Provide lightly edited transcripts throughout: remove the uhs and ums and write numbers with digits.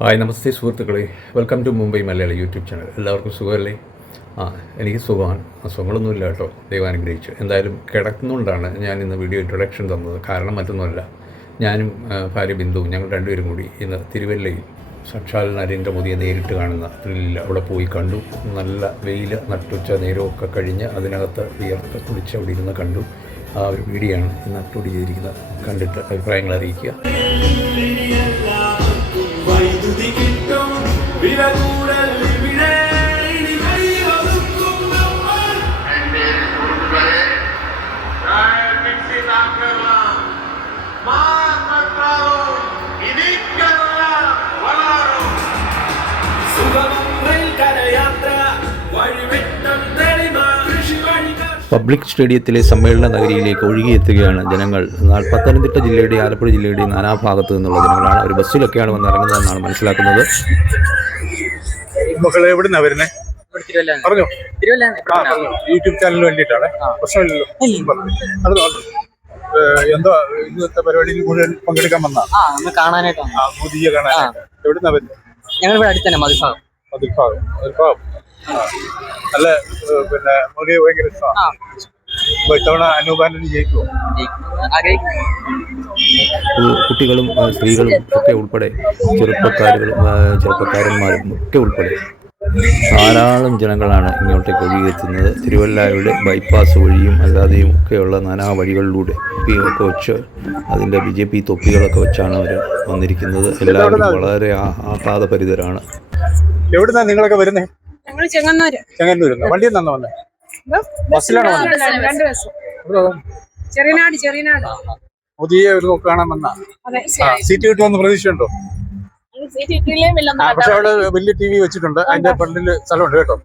Hi നമസ്തേ സുഹൃത്തുക്കളെ, welcome to Mumbai Malayali YouTube channel. എല്ലാവർക്കും സുഖമല്ലേ? എനിക്ക് സുഖമാണ്. സുഖങ്ങളൊന്നുമില്ല കേട്ടോ, ദൈവം അനുഗ്രഹിച്ചു. എന്തായാലും കിടക്കുന്നുകൊണ്ടാണ് ഞാൻ ഇന്ന് വീഡിയോ ഇൻട്രൊഡക്ഷൻ തന്നത്. കാരണം മറ്റൊന്നുമല്ല, ഞാനും ഭാര്യ ബിന്ദുവും ഞങ്ങൾ രണ്ടുപേരും കൂടി ഇന്ന് തിരുവല്ലയിൽ സാക്ഷാൽ നരേന്ദ്രമോദിയെ നേരിട്ട് കാണുന്ന ത്രില്ലിൽ അവിടെ പോയി കണ്ടു. നല്ല വെയിൽ, നട്ടുച്ച നേരമൊക്കെ കഴിഞ്ഞ് അതിനകത്ത് വിയർത്ത് കുളിച്ച് അവിടെ ഇരുന്ന് കണ്ടു. ആ ഒരു വീഡിയോ ആണ് ഇന്ന് അപ്ലോഡ് ചെയ്തിരിക്കുന്നത്. കണ്ടിട്ട് അഭിപ്രായങ്ങൾ അറിയിക്കുക. പബ്ലിക് സ്റ്റേഡിയത്തിലെ സമ്മേളന നഗരിയിലേക്ക് ഒഴുകിയെത്തുകയാണ് ജനങ്ങൾ. പത്തനംതിട്ട ജില്ലയുടെയും ആലപ്പുഴ ജില്ലയുടെയും നാനാഭാഗത്തു നിന്നുള്ള ജനങ്ങളാണ്. ഒരു ബസ്സിലൊക്കെയാണ് വന്നിറങ്ങുന്നതെന്നാണ് മനസ്സിലാക്കുന്നത്. യൂട്യൂബ് ചാനലിന് വേണ്ടിയിട്ടാണ്. പ്രശ്നമില്ലല്ലോ. എന്തോ ഇന്നത്തെ പരിപാടിയിൽ മുഴുവൻ പങ്കെടുക്കാൻ വന്നാ കാണാനായിട്ട് മോദിയെ കാണാനായിട്ട്. എവിടുന്നാ വരുന്നത്? ഞങ്ങൾ അടുത്ത് തന്നെ മതിൽഭാഗം. നല്ല പിന്നെ മോദിയെ ഭയങ്കര ഇഷ്ടമാണ്. അപ്പൊ ഇത്തവണ അനൂപാനന് ജയിക്കുമോ? കുട്ടികളും സ്ത്രീകളും ഒക്കെ ഉൾപ്പെടെ ചെറുപ്പക്കാരന്മാരും ഒക്കെ ഉൾപ്പെടെ ധാരാളം ജനങ്ങളാണ് ഇങ്ങോട്ടേക്ക് ഒഴുകിയെത്തുന്നത്. തിരുവല്ലയുടെ ബൈപ്പാസ് വഴിയും അല്ലാതെയും ഒക്കെയുള്ള നാനാ വഴികളിലൂടെ ഒക്കെ വെച്ച് അതിൻ്റെ BJP തൊപ്പികളൊക്കെ വെച്ചാണ് അവർ വന്നിരിക്കുന്നത്. എല്ലാവരും വളരെ ആഹ്ലാദഭരിതരാണ്. എവിടുന്നാ നിങ്ങളൊക്കെ വരുന്നത്? ചെങ്ങന്നൂർ. വണ്ടി എന്നാ വന്നത്? ബസ്സിലാണോ വന്നത്? ചെറിയനാട്. മോദിയെ ഒരു നോക്ക് കാണാൻ വന്ന. സീറ്റ് കിട്ടുമെന്ന് പ്രതീക്ഷയുണ്ടോ? പക്ഷെ അവിടെ വലിയ TV വെച്ചിട്ടുണ്ട്, അതിന്റെ ഫ്രണ്ടിൽ സ്ഥലമുണ്ട് കേട്ടോ.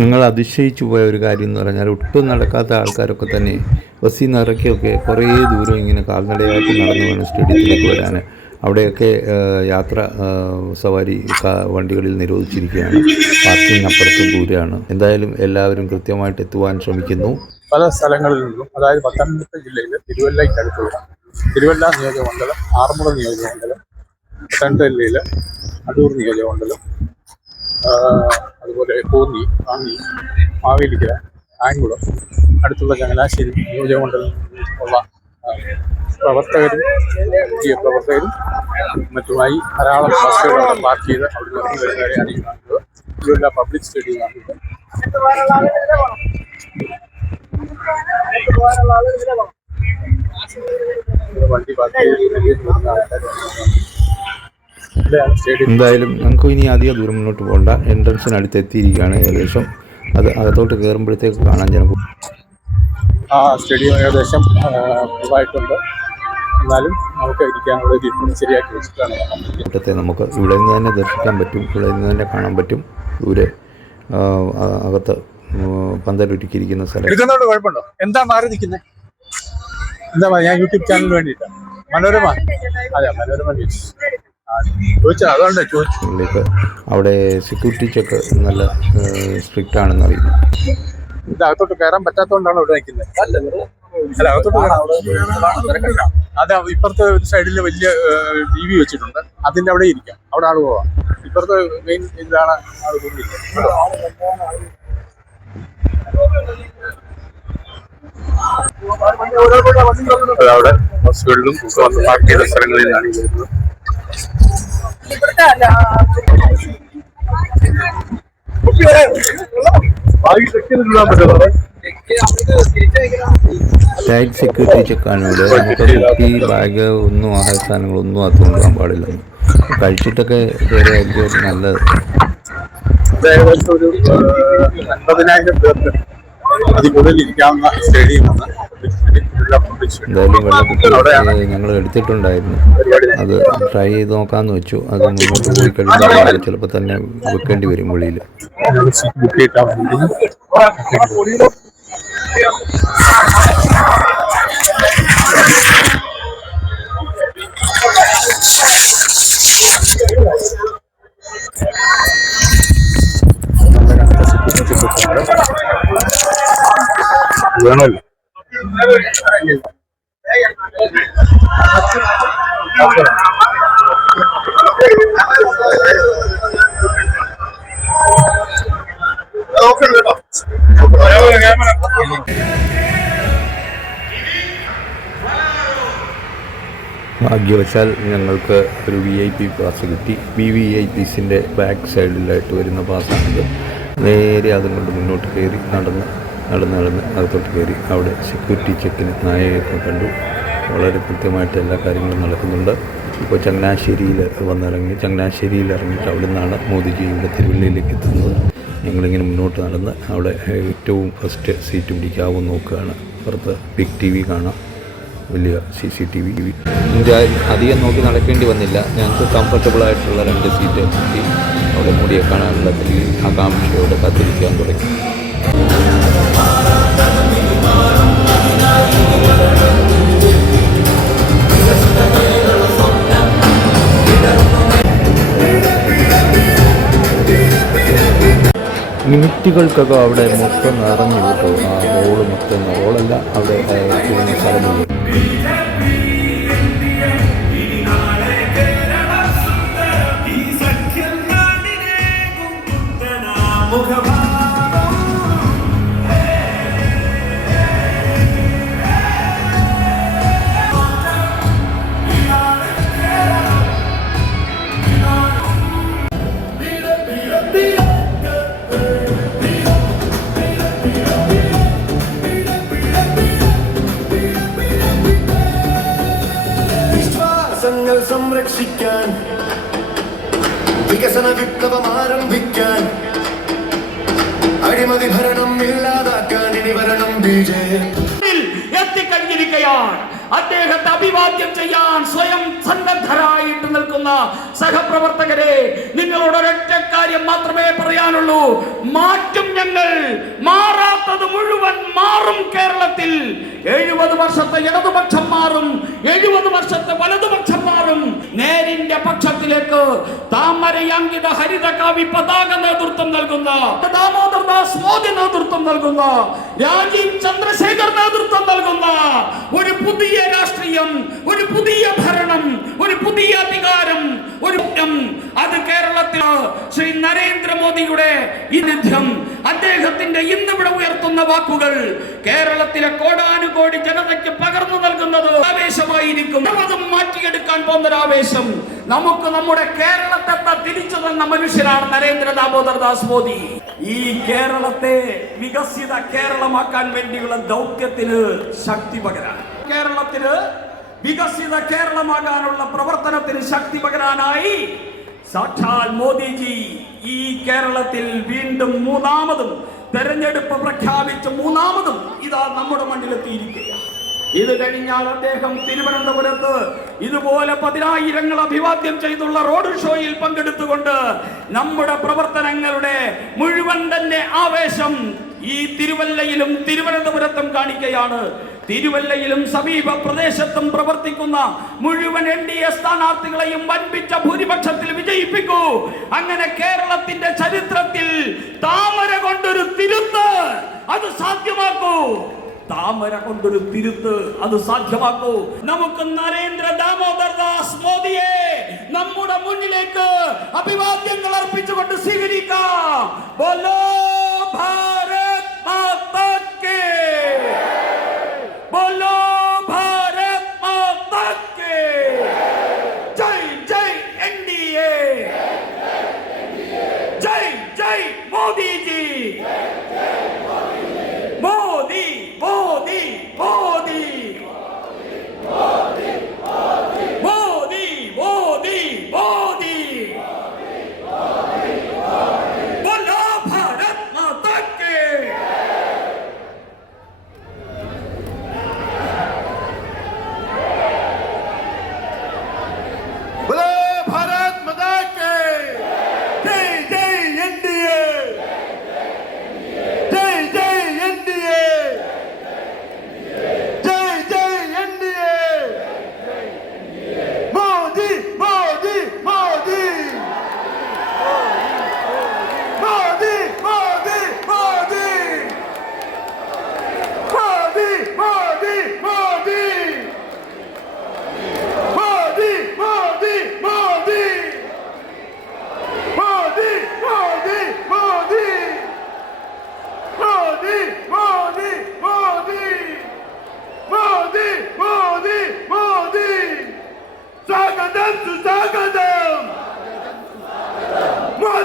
നിങ്ങൾ അതിശയിച്ചു പോയ ഒരു കാര്യം എന്ന് പറഞ്ഞാൽ, ഒട്ടും നടക്കാത്ത ആൾക്കാരൊക്കെ തന്നെ ബസ്സിൽ നിന്ന് ഇറക്കിയൊക്കെ കുറേ ദൂരം ഇങ്ങനെ കാൽനടയായിട്ട് നടന്നു വേണം സ്റ്റേഡിയത്തിലേക്ക് വരാൻ. അവിടെയൊക്കെ യാത്ര സവാരി വണ്ടികളിൽ നിരോധിച്ചിരിക്കുകയാണ്. പാർക്കിംഗ് അപ്പുറത്തും ദൂരെയാണ്. എന്തായാലും എല്ലാവരും കൃത്യമായിട്ട് എത്തുവാൻ ശ്രമിക്കുന്നു. പല സ്ഥലങ്ങളിൽ നിന്നും, അതായത് പത്തനംതിട്ട ജില്ലയിലെ തിരുവല്ലയ്ക്ക് അടുത്തുള്ള തിരുവല്ല നിയോജകമണ്ഡലം, ആറന്മുള നിയോജകമണ്ഡലം, പത്തനംതിട്ട ജില്ലയിലെ അടൂർ നിയോജകമണ്ഡലം, അതുപോലെ കോന്നി, റാന്നി, മാവേലിക്കര, ആയങ്കുളം, അടുത്തുള്ള ചങ്ങനാശ്ശേരി നിയോജകമണ്ഡലം ഉള്ള പ്രവർത്തകരും മറ്റുമായി ധാരാളം ബസ്സുകളോടെ പാർക്ക് ചെയ്ത് അവിടെ നിന്ന് വരുന്നവരെയാണ് ഈ കാണുന്നത്. തിരുവല്ല പബ്ലിക് സ്റ്റേഡിയമാണ് ഇത്. വണ്ടി പാർക്ക് ചെയ്ത് ആൾക്കാർ. എന്തായാലും നമുക്ക് ഇനി അധികം ദൂരം മുന്നോട്ട് പോകണ്ട. എൻട്രൻസിനടുത്ത് എത്തിയിരിക്കുകയാണ് ഏകദേശം. അത് അകത്തോട്ട് കയറുമ്പോഴത്തേക്ക് കാണാൻ ജനം. സ്റ്റേഡിയം ഏകദേശം ഫുള്ളായിട്ടുണ്ട്. എന്നാലും നമുക്ക് ഇരിക്കാനുള്ള ഒരു ശരിയാക്കി വെച്ചിട്ടാണ്. മുറ്റത്തെ നമുക്ക് ഇവിടെ നിന്ന് തന്നെ ദർശിക്കാൻ പറ്റും, ഇവിടെ നിന്ന് തന്നെ കാണാൻ പറ്റും. ദൂരെ അകത്ത് പന്തലൊരുക്കിയിരിക്കുന്ന സ്ഥലം. എടുക്കുന്നതുകൊണ്ട് കുഴപ്പമുണ്ടോ? എന്താ മാറി നിൽക്കുന്നത്? എന്താ ഞാൻ യൂട്യൂബ് ചാനലിന് വേണ്ടിയിട്ടാണ്. മനോരമ. അതെ, മനോരമ ന്യൂസ് ചോദിച്ചാൽ അതുകൊണ്ട് ചോദിച്ചു. അവിടെ സെക്യൂരിറ്റി ചെക്ക് നല്ല സ്ട്രിക്റ്റ് ആണെന്ന് അറിയുന്നു. ഇത് അകത്തോട്ട് കയറാൻ പറ്റാത്തതുകൊണ്ടാണ് ഇവിടെ നിൽക്കുന്നത്. അല്ല, അകത്തോട്ട് അത് ഇപ്പുറത്തെ ഒരു സൈഡിൽ വലിയ TV വെച്ചിട്ടുണ്ട്, അതിന്റെ അവിടെ ഇരിക്കാം. അവിടെ ആള് പോവാം. ഇപ്പുറത്തെ മെയിൻ ഇതാണ് ആള് കൊണ്ടിരിക്കുന്നത്. അവിടെ ബസ്സുകളിലും വന്ന് പാർക്ക് ചെയ്ത സ്ഥലങ്ങളിലാണ് വരുന്നത്. ടൈറ്റ് സെക്യൂരിറ്റി ചെക്കാണ് ഇവിടെ. നമുക്ക് കുട്ടി, ബാഗ് ഒന്നും ആഹാര സാധനങ്ങളൊന്നും അത് കൊണ്ടുപോകാൻ പാടില്ല. കഴിച്ചിട്ടൊക്കെ കയറിയായിരിക്കും നല്ലത്. ഏകദേശം ഒരു 50,000 പേർക്ക് അതിനുള്ളിൽ ഇരിക്കാവുന്ന സ്റ്റേഡിയമാണ്. എന്തായാലും വെള്ളക്കുപ്പി ഞങ്ങൾ എടുത്തിട്ടുണ്ടായിരുന്നു. അത് ട്രൈ ചെയ്ത് നോക്കാമെന്ന് വെച്ചു. അത് മുന്നോട്ട് പോയി കഴിഞ്ഞാൽ ചിലപ്പോൾ തന്നെ വെക്കേണ്ടി വരും വെളിയിൽ. വേണമല്ലോ. ഭാഗ്യവശാൽ ഞങ്ങൾക്ക് ഒരു VIP പാസ് കിട്ടി. VVIPസിൻ്റെ ബാക്ക് സൈഡിലായിട്ട് വരുന്ന പാസ്സാണിത്. നേരെ അതും കൊണ്ട് മുന്നോട്ട് കയറി നടന്ന് അകത്തോട്ട് കയറി അവിടെ സെക്യൂരിറ്റി ചെക്കിന് നായകയൊക്കെ കണ്ടു. വളരെ കൃത്യമായിട്ട് എല്ലാ കാര്യങ്ങളും നടക്കുന്നുണ്ട്. ഇപ്പോൾ ചങ്ങനാശ്ശേരിയിൽ ചങ്ങനാശ്ശേരിയിൽ ഇറങ്ങിയിട്ട് അവിടെ നിന്നാണ് മോദിജി ഇവിടെ തിരുവല്ലയിലേക്ക് എത്തുന്നത്. ഞങ്ങളിങ്ങനെ മുന്നോട്ട് നടന്ന് അവിടെ ഏറ്റവും ഫസ്റ്റ് സീറ്റ് പിടിക്കാവും നോക്കുകയാണ്. പുറത്ത് ബിഗ് TV കാണാം, വലിയ CCTV. അധികം നോക്കി നടക്കേണ്ടി വന്നില്ല. ഞങ്ങൾക്ക് കംഫർട്ടബിളായിട്ടുള്ള 2 സീറ്റ് കിട്ടി. അവിടെ മോഡിയെ കാണാനുള്ള ആകാംക്ഷയോടെ കാത്തിരിക്കാൻ തുടങ്ങി. മിനിറ്റുകൾക്കൊക്കെ അവിടെ മൊത്തം നിറഞ്ഞു കേട്ടോ. ആ റോള് മൊത്തം റോളല്ല അവിടെ സ്ഥലം മുഴുവൻ. സംരക്ഷിക്കാൻ വികസന വിപ്ലവം ആരംഭിക്കാൻ അഴിമതി ഭരണം ഇല്ലാതാക്കാൻ ഇനി വരണം BJP എത്തിക്കഴിഞ്ഞിരിക്കുകയാണ്. അദ്ദേഹത്തെ അഭിവാദ്യം ചെയ്യാൻ സ്വയം സന്നദ്ധരായിട്ട് നിൽക്കുന്ന സഹപ്രവർത്തകരെ, നിങ്ങളോട് ഒരൊറ്റ കാര്യം മാത്രമേ പറയാനുള്ളൂ. മാറ്റും ഞങ്ങൾ, മാറാത്തത് മുഴുവൻ മാറും. കേരളത്തിൽ 70 വർഷത്തെ ഇടതുപക്ഷം മാറും, 70 വർഷത്തെ വലതുപക്ഷം മാറും. നേരിന്റെ പക്ഷത്തിലേക്ക് താമരയങ്കിത ഹരിതകാവി പതാക നേതൃത്വം നൽകുന്ന ദാമോദർദാസ് മോദി നേതൃത്വം നൽകുന്ന രാജീവ് ചന്ദ്രശേഖർ നേതൃത്വം നൽകുന്ന ഒരു പുതിയ രാഷ്ട്രീയം, ഒരു പുതിയ ഭരണം, ഒരു പുതിയ അധികാരം, അത് കേരളത്തിൽ ശ്രീ നരേന്ദ്രമോദിയുടെ ഇന്നിധ്യം, അദ്ദേഹത്തിന്റെ ഇന്നിവിടെ ഉയർത്തുന്ന വാക്കുകൾ കേരളത്തിലെ കോടാനുകോടി ജനതയ്ക്ക് പകർന്നു നൽകുന്നത് ആവേശമായിരിക്കും. അതും മാറ്റിയെടുക്കാൻ പോകുന്ന ആവേശം നമുക്ക് നമ്മുടെ കേരളത്തെ തിരിച്ചു തന്ന മനുഷ്യനാണ് നരേന്ദ്ര ദാമോദർദാസ് മോദി. ഈ കേരളത്തെ വികസിത കേരളമാക്കാൻ വേണ്ടിയുള്ള ദൗത്യത്തിന് ശക്തി പകരാൻ, കേരളത്തിന് വികസിത കേരളമാകാനുള്ള പ്രവർത്തനത്തിന് ശക്തി പകരാനായി സാക്ഷാൽ മോദിജി ഈ കേരളത്തിൽ വീണ്ടും മൂന്നാമതും തെരഞ്ഞെടുപ്പ് പ്രഖ്യാപിച്ച് മൂന്നാമതും ഇതാ നമ്മുടെ മണ്ണിലെത്തിയിരിക്കുകയാണ്. ഇത് കഴിഞ്ഞാൽ അദ്ദേഹം തിരുവനന്തപുരത്ത് ഇതുപോലെ 10,000 അഭിവാദ്യം ചെയ്തുള്ള റോഡ് ഷോയിൽ പങ്കെടുത്തുകൊണ്ട് നമ്മുടെ പ്രവർത്തനങ്ങളുടെ മുഴുവൻ തന്നെ ആവേശം ഈ തിരുവല്ലയിലും തിരുവനന്തപുരത്തും കാണിക്കുകയാണ്. തിരുവല്ലയിലും സമീപ പ്രദേശത്തും പ്രവർത്തിക്കുന്ന മുഴുവൻ NDA സ്ഥാനാർത്ഥികളെയും വൻപിച്ച ഭൂരിപക്ഷത്തിൽ വിജയിപ്പിക്കൂ. അങ്ങനെ കേരളത്തിന്റെ ചരിത്രത്തിൽ താമര കൊണ്ടൊരു തിരുത്ത് അത് സാധ്യമാക്കൂ. താമര കൊണ്ടൊരു തിരുത്ത് അത് സാധ്യമാക്കൂ. നമുക്ക് നരേന്ദ്ര ദാമോദർദാസ് മോദിയെ നമ്മുടെ മുന്നിലേക്ക് അഭിവാദ്യങ്ങൾ അർപ്പിച്ചുകൊണ്ട് സ്വീകരിക്കാം. ബോലോ ഭാരത് മാതാ കി, ബോലോ ഭാരത് മാതാ കി, ജയ് ജയ് NDA, ജയ് ജയ് മോദിജി, മോദി മോദി മോദി മോദി മോദി മോദി ബോലോ ഭാരത് മാതാ കി.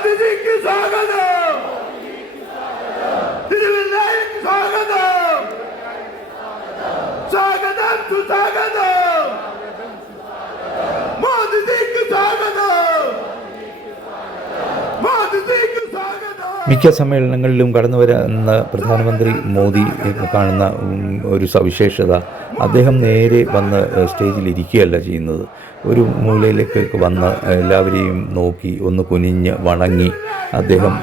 മോദിജിക്ക് സ്വാഗതം, തിരുവല്ലായ്ക്ക് സ്വാഗതം, സ്വാഗതം സുസ്വാഗതം, മോദിജിക്ക് സ്വാഗതം, മോദിജിക്ക് സ്വാഗതം. മിക്ക സമ്മേളനങ്ങളിലും കടന്നു വരുന്ന പ്രധാനമന്ത്രി മോദി കാണുന്ന ഒരു സവിശേഷത, അദ്ദേഹം നേരെ വന്ന് സ്റ്റേജിൽ ഇരിക്കുകയല്ല ചെയ്യുന്നത്. ഒരു മൂലയിലേക്ക് വന്ന് എല്ലാവരെയും നോക്കി ഒന്ന് കുനിഞ്ഞ് വണങ്ങി അദ്ദേഹം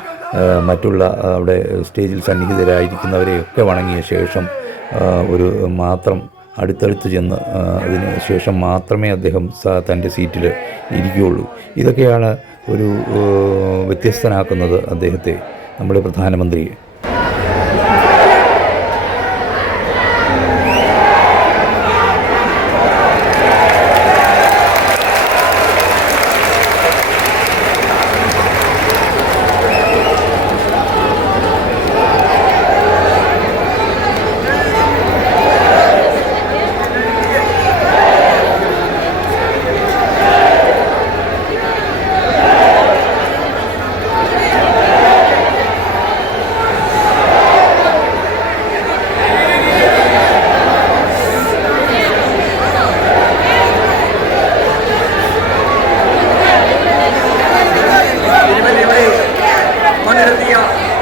മറ്റുള്ള അവിടെ സ്റ്റേജിൽ സന്നിഹിതരായിരിക്കുന്നവരെയൊക്കെ വണങ്ങിയ ശേഷം ഒരു മാത്രം അടുത്തടുത്ത് ചെന്ന് അതിന് ശേഷം മാത്രമേ അദ്ദേഹം തൻ്റെ സീറ്റിൽ ഇരിക്കുകയുള്ളൂ. ഇതൊക്കെയാണ് ഒരു വ്യത്യസ്തനാക്കുന്നത് അദ്ദേഹത്തെ, നമ്മുടെ പ്രധാനമന്ത്രിയെ.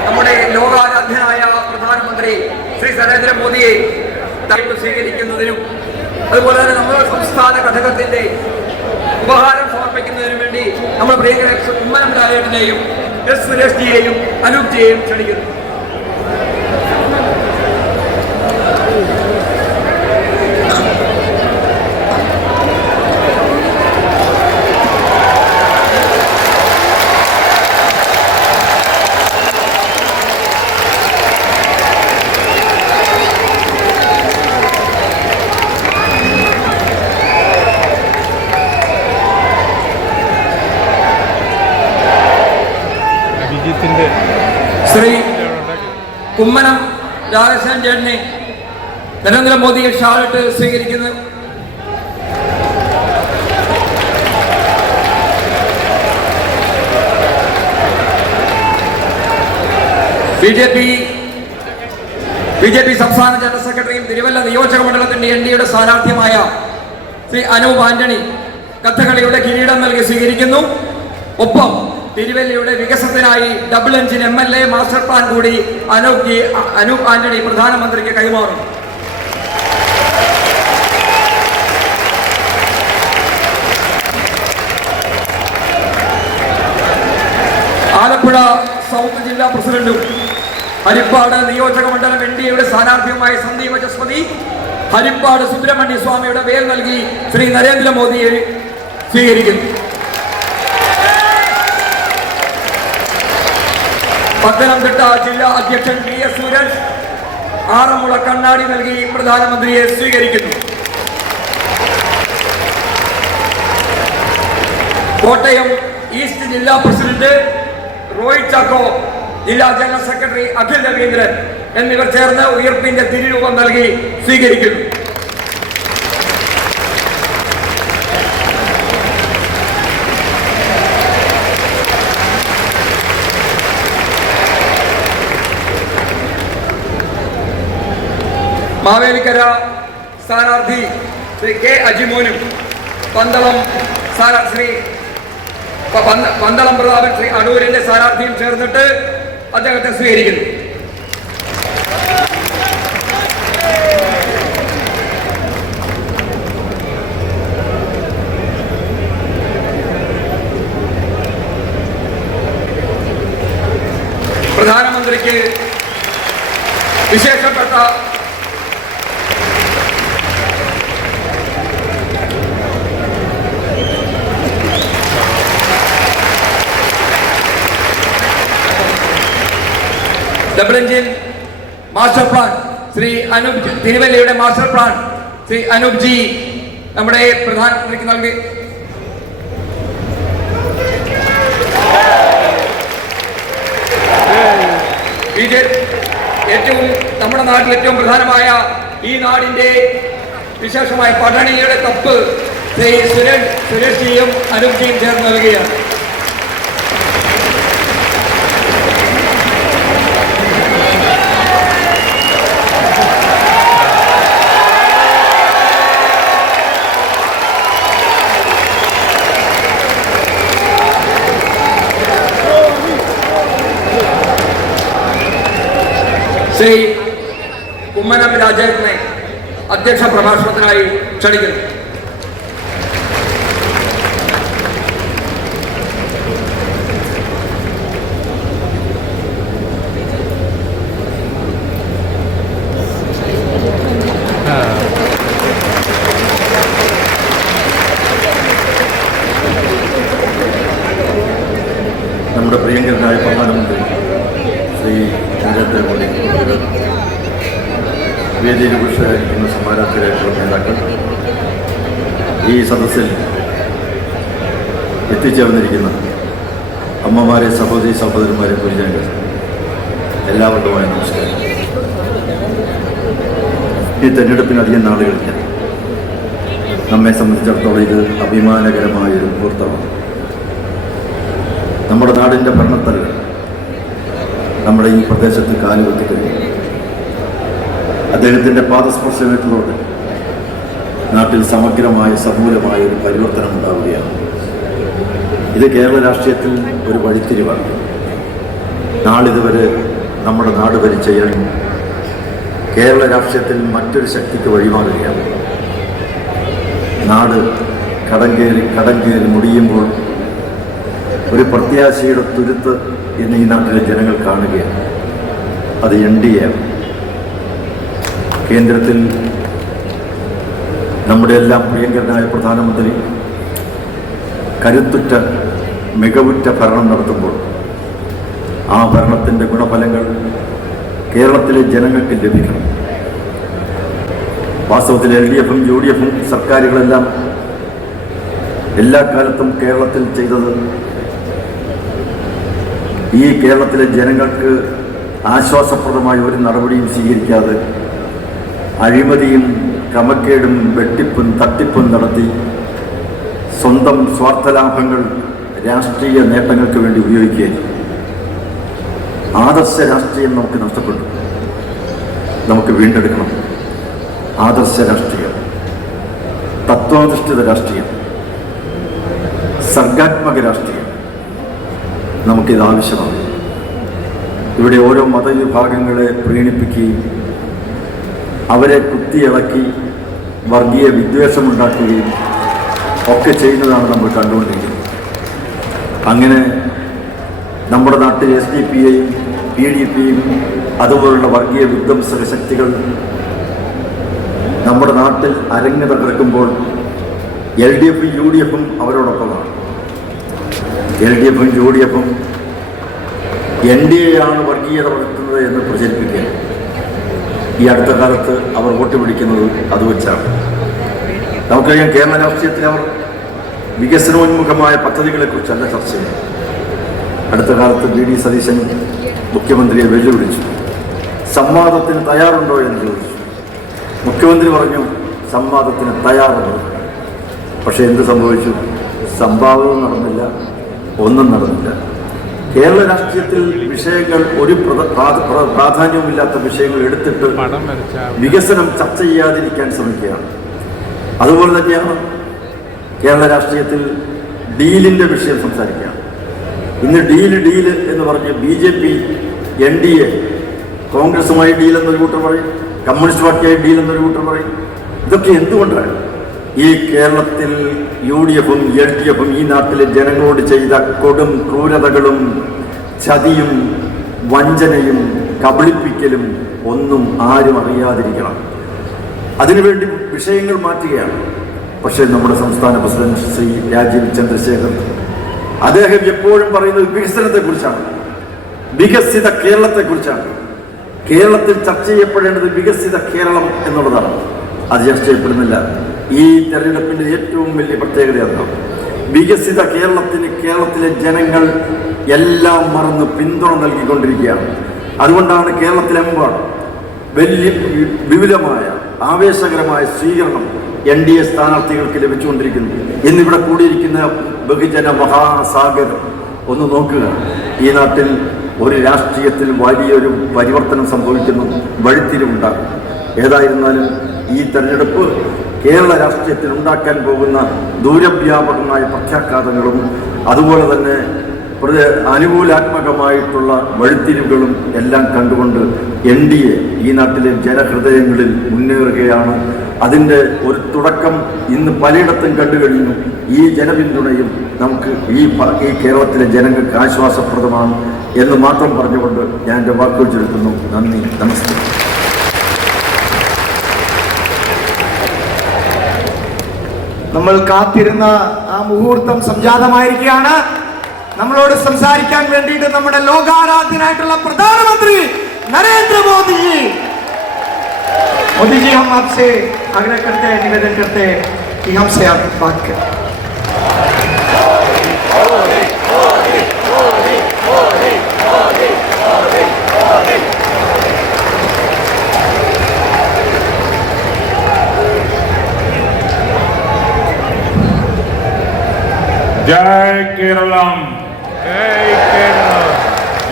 നമ്മുടെ ലോകാരാധ്യനായ പ്രധാനമന്ത്രി ശ്രീ നരേന്ദ്രമോദിയെ സ്വീകരിക്കുന്നതിനും അതുപോലെ തന്നെ നമ്മുടെ സംസ്ഥാന ഘടകത്തിന്റെ ഉപഹാരം സമർപ്പിക്കുന്നതിനും വേണ്ടി നമ്മൾ പ്രിയങ്കര കുമ്മനം രാജേട്ടനെയും എസ് സുരേഷ്ജിയെയും അനൂപ്ജിയെയും ക്ഷണിക്കുന്നു. ശ്രീ കുമ്മനം രാജശേഖരൻ ചേട്ടനെ നരേന്ദ്രമോദിയെ ഷാളിട്ട് സ്വീകരിക്കുന്നു. ബി ജെ പി സംസ്ഥാന ജനറൽ സെക്രട്ടറിയും തിരുവല്ല നിയോജക മണ്ഡലത്തിന്റെ എൻഡിയുടെ സ്ഥാനാർത്ഥിയുമായ ശ്രീ അനൂപ് ആന്റണി കഥകളിയുടെ കിരീടം നൽകി സ്വീകരിക്കുന്നു. ഒപ്പം തിരുവല്ലയുടെ വികസനത്തിനായി double engine MLA master plan കൂടി അനൂപ് ആന്റണി പ്രധാനമന്ത്രിക്ക് കൈമാറും. ആലപ്പുഴ സൗത്ത് ജില്ലാ പ്രസിഡന്റും ഹരിപ്പാട് നിയോജക മണ്ഡലം എൻഡിയുടെ സ്ഥാനാർത്ഥിയുമായ സന്ദീപ ജസ്പതി ഹരിപ്പാട് സുബ്രഹ്മണ്യ സ്വാമിയുടെ പേര് നൽകി ശ്രീ നരേന്ദ്രമോദിയെ സ്വീകരിക്കുന്നു. പത്തനംതിട്ട ജില്ലാ അധ്യക്ഷൻ PS സൂരജ് ആറന്മുള കണ്ണാടി നൽകി പ്രധാനമന്ത്രിയെ സ്വീകരിക്കുന്നു. കോട്ടയം ഈസ്റ്റ് ജില്ലാ പ്രസിഡന്റ് റോയ് ചാക്കോ, ജില്ലാ ജനറൽ സെക്രട്ടറി അഖിൽ രവീന്ദ്രൻ എന്നിവർ ചേർന്ന് ഉയർപ്പിന്റെ തിരുരൂപം നൽകി സ്വീകരിക്കുന്നു. മാവേലിക്കര സ്ഥാനാർത്ഥി ശ്രീ K അജിമോനും പന്തളം പ്രതാപൻ ശ്രീ അടൂരിന്റെ സ്ഥാനാർത്ഥിയും ചേർന്നിട്ട് അദ്ദേഹത്തെ സ്വീകരിക്കുന്നു. പ്രധാനമന്ത്രിക്ക് വിശേഷപ്പെട്ട double engine master plan Shri Anoop, തിരുവല്ലയുടെ മാസ്റ്റർ പ്ലാൻ ശ്രീ അനൂപ് ജി നമ്മുടെ പ്രധാനമന്ത്രിക്ക് നൽകി. ഏറ്റവും നമ്മുടെ നാട്ടിൽ ഏറ്റവും പ്രധാനമായ ഈ നാടിന്റെ വിശേഷമായ പഠനയുടെ കപ്പ് ശ്രീ സുരേഷ് ജിയും അനൂപ് ജിയും ചേർന്ന് നൽകുകയാണ്. ശ്രീ കുമ്മനം രാജേന്ദ്രനെ അധ്യക്ഷ പ്രഭാഷണത്തിനായി ക്ഷണിക്കുന്നു. നമ്മുടെ പ്രിയങ്കരനായ പ്രധാനമന്ത്രി ശ്രീ നരേന്ദ്രമോദി, വേദിയിൽ പുരുഷരായിരിക്കുന്ന സമാരാധരായിട്ടുള്ള നേതാക്കൾ, ഈ സദസ്സിൽ എത്തിച്ചേർന്നിരിക്കുന്ന അമ്മമാരെ, സഹോദരി സഹോദരന്മാരെ, പൊതുജനങ്ങൾ, എല്ലാവർക്കുമായ നമസ്കാരം. ഈ തെരഞ്ഞെടുപ്പിന് അധികം നാളുകളില്ല. നമ്മെ സംബന്ധിച്ചിടത്തോളം ഇത് അഭിമാനകരമായൊരു മുഹൂർത്തമാണ്. നമ്മുടെ നാടിൻ്റെ ഭരണത്തലവൻ നമ്മുടെ ഈ പ്രദേശത്ത് കാലുവെത്തി കഴിഞ്ഞു. അദ്ദേഹത്തിൻ്റെ പാദസ്പർശനത്തിലൂടെ നാട്ടിൽ സമഗ്രമായ സമൂലമായ ഒരു പരിവർത്തനം ഉണ്ടാവുകയാണ്. ഇത് കേരള രാഷ്ട്രീയത്തിൽ ഒരു വഴിത്തിരിവാണ്. നാളിതുവരെ നമ്മുടെ നാട് ഭരിച്ച കേരള രാഷ്ട്രീയത്തിൽ മറ്റൊരു ശക്തിക്ക് വഴിമാറുകയാണ്. നാട് കടം കയറി മുടിയുമ്പോൾ ഒരു പ്രത്യാശയുടെ തുരുത്ത് ഇന്ന് ഈ നാട്ടിലെ ജനങ്ങൾ കാണുകയാണ്. അത് NDA ആണ്. കേന്ദ്രത്തിൽ നമ്മുടെ എല്ലാം പ്രിയങ്കരനായ പ്രധാനമന്ത്രി കരുത്തുറ്റ മികവുറ്റ ഭരണം നടത്തുമ്പോൾ ആ ഭരണത്തിൻ്റെ ഗുണഫലങ്ങൾ കേരളത്തിലെ ജനങ്ങൾക്ക് ലഭിക്കണം. വാസ്തവത്തിൽ LDF-ഉം UDF-ഉം സർക്കാരുകളെല്ലാം എല്ലാ കാലത്തും കേരളത്തിൽ ചെയ്തത് ഈ കേരളത്തിലെ ജനങ്ങൾക്ക് ആശ്വാസപ്രദമായ ഒരു നടപടിയും സ്വീകരിക്കാതെ അഴിമതിയും ക്രമക്കേടും വെട്ടിപ്പും തട്ടിപ്പും നടത്തി സ്വന്തം സ്വാർത്ഥലാഭങ്ങൾ രാഷ്ട്രീയ നേട്ടങ്ങൾക്ക് വേണ്ടി ഉപയോഗിക്കുകയും ആദർശ രാഷ്ട്രീയം നമുക്ക് നഷ്ടപ്പെട്ടു. നമുക്ക് വീണ്ടെടുക്കണം. ആദർശ രാഷ്ട്രീയം, തത്വാധിഷ്ഠിത രാഷ്ട്രീയം, സർഗാത്മക രാഷ്ട്രീയം നമുക്കിത് ആവശ്യമാണ്. ഇവിടെ ഓരോ മതവിഭാഗങ്ങളെ പ്രീണിപ്പിക്കുകയും അവരെ കുത്തിയിളക്കി വർഗീയ വിദ്വേഷമുണ്ടാക്കുകയും ഒക്കെ ചെയ്യുന്നതാണ് നമ്മൾ കണ്ടുകൊണ്ടിരിക്കുന്നത്. അങ്ങനെ നമ്മുടെ നാട്ടിൽ SDPയും PDPയും അതുപോലുള്ള വർഗീയ വിധ്വംസക ശക്തികൾ നമ്മുടെ നാട്ടിൽ അരങ്ങ് തകർക്കുമ്പോൾ LDF-ഉം UDF-ഉം അവരോടൊപ്പമാണ്. LDF-ഉം UDF-ഉം NDA-യാണ് വർഗീയത വളർത്തുന്നത് എന്ന് പ്രചരിപ്പിക്കുക. ഈ അടുത്ത കാലത്ത് അവർ വോട്ട് പിടിക്കുന്നത് അത് വെച്ചാണ്. നമുക്കറിയാം, കേരള രാഷ്ട്രീയത്തിൽ അവർ വികസനോന്മുഖമായ പദ്ധതികളെക്കുറിച്ചല്ല ചർച്ച ചെയ്യുന്നത്. അടുത്ത കാലത്ത് VD സതീശൻ മുഖ്യമന്ത്രിയെ വെല്ലുവിളിച്ചു. സംവാദത്തിന് തയ്യാറുണ്ടോ എന്ന് ചോദിച്ചു. മുഖ്യമന്ത്രി പറഞ്ഞു സംവാദത്തിന് തയ്യാറുണ്ട്. പക്ഷേ എന്ത് സംഭവിച്ചു? സംവാദവും നടന്നില്ല, ഒന്നും നടന്നില്ല. കേരള രാഷ്ട്രീയത്തിൽ വിഷയങ്ങൾ ഒരു പ്രാധാന്യവുമില്ലാത്ത വിഷയങ്ങൾ എടുത്തിട്ട് വികസനം ചർച്ച ചെയ്യാതിരിക്കാൻ ശ്രമിക്കുകയാണ്. അതുപോലെ തന്നെയാണ് കേരള രാഷ്ട്രീയത്തിൽ ഡീലിൻ്റെ വിഷയം സംസാരിക്കുകയാണ്. ഇന്ന് ഡീല് എന്ന് പറഞ്ഞ് BJP NDA കോൺഗ്രസുമായി ഡീൽ എന്നൊരു കൂട്ടർ പറയും, കമ്മ്യൂണിസ്റ്റ് പാർട്ടിയായി ഡീൽ എന്നൊരു കൂട്ടർ പറയും. ഇതൊക്കെ എന്തുകൊണ്ടാണ്? ഈ കേരളത്തിൽ UDF-ഉം LDF-ഉം ഈ നാട്ടിലെ ജനങ്ങളോട് ചെയ്ത കൊടും ക്രൂരതകളും ചതിയും വഞ്ചനയും കബളിപ്പിക്കലും ഒന്നും ആരും അറിയാതിരിക്കണം. അതിനുവേണ്ടി വിഷയങ്ങൾ മാറ്റുകയാണ്. പക്ഷേ നമ്മുടെ സംസ്ഥാന പ്രസിഡന്റ് ശ്രീ രാജീവ് ചന്ദ്രശേഖർ, അദ്ദേഹം എപ്പോഴും പറയുന്നത് വികസനത്തെക്കുറിച്ചാണ്, വികസിത കേരളത്തെക്കുറിച്ചാണ്. കേരളത്തിൽ ചർച്ച ചെയ്യപ്പെടേണ്ടത് വികസിത കേരളം എന്നുള്ളതാണ്. അത് ചർച്ച ചെയ്യപ്പെടുന്നില്ല. ഈ തെരഞ്ഞെടുപ്പിൻ്റെ ഏറ്റവും വലിയ പ്രത്യേകത അതാണ്. വികസിത കേരളത്തിന് കേരളത്തിലെ ജനങ്ങൾ എല്ലാം മറന്ന് പിന്തുണ നൽകിക്കൊണ്ടിരിക്കുകയാണ്. അതുകൊണ്ടാണ് കേരളത്തിലെമ്പാടും വലിയ വിപുലമായ ആവേശകരമായ സ്വീകരണം NDA സ്ഥാനാർത്ഥികൾക്ക് ലഭിച്ചുകൊണ്ടിരിക്കുന്നത്. ഇന്നിവിടെ കൂടിയിരിക്കുന്ന ബഹുജന മഹാസാഗരം ഒന്ന് നോക്കുക. ഈ നാട്ടിൽ ഒരു രാഷ്ട്രീയത്തിൽ വലിയൊരു പരിവർത്തനം സംഭവിക്കുന്നു, വഴിത്തിരിവുണ്ടാകും. ഏതായിരുന്നാലും ഈ തെരഞ്ഞെടുപ്പ് കേരള രാഷ്ട്രീയത്തിൽ ഉണ്ടാക്കാൻ പോകുന്ന ദൂരവ്യാപകമായ പ്രത്യാഘാതങ്ങളും അതുപോലെ തന്നെ അനുകൂലാത്മകമായിട്ടുള്ള വഴിത്തിരിവുകളും എല്ലാം കണ്ടുകൊണ്ട് NDA ഈ നാട്ടിലെ ജനഹൃദയങ്ങളിൽ മുന്നേറുകയാണ്. അതിൻ്റെ ഒരു തുടക്കം ഇന്ന് പലയിടത്തും കണ്ടു കഴിഞ്ഞു. ഈ ജനപിന്തുണയും നമുക്ക് ഈ കേരളത്തിലെ ജനങ്ങൾക്ക് ആശ്വാസപ്രദമാണ് എന്ന് മാത്രം പറഞ്ഞുകൊണ്ട് ഞാൻ എൻ്റെ വാക്കുകൾ ചുരുക്കുന്നു. നന്ദി, നമസ്തേ. നമ്മൾ കാത്തിരുന്ന ആ മുഹൂർത്തം സംജാതമായിരിക്കുകയാണ്. നമ്മളോട് സംസാരിക്കാൻ വേണ്ടിയിട്ട് നമ്മുടെ ലോകാരാധ്യനായിട്ടുള്ള പ്രധാനമന്ത്രി नरेंद्र मोदी जी हम आपसे आग्रह करते हैं, निवेदन करते हैं कि हमसे आप बात करें. जय केरलम, जय केरलम,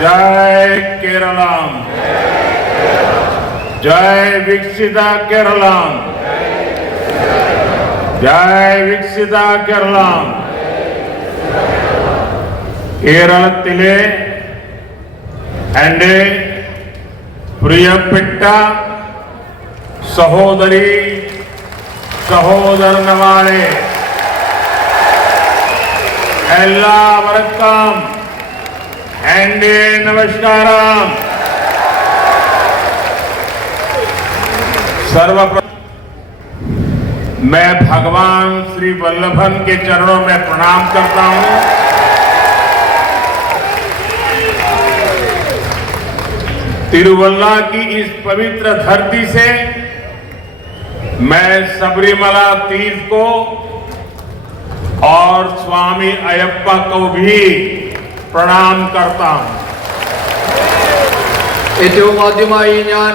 जय केरलम, जय विकसिता केरलम, जय विकसिता केरलम. കേരളത്തിലെ എൻ്റെ പ്രിയപ്പെട്ട സഹോദരി സഹോദരന്മാരെ, എല്ലാവർക്കും എൻ്റെ നമസ്കാരം. सर्वप्रथम मैं भगवान श्री वल्लभन के चरणों में प्रणाम करता हूं. तिरुवल्ला की इस पवित्र धरती से मैं सबरीमला तीर्थ को और स्वामी अयप्पा को भी प्रणाम करता हूं. ഏറ്റവും ആദ്യമായി ഞാൻ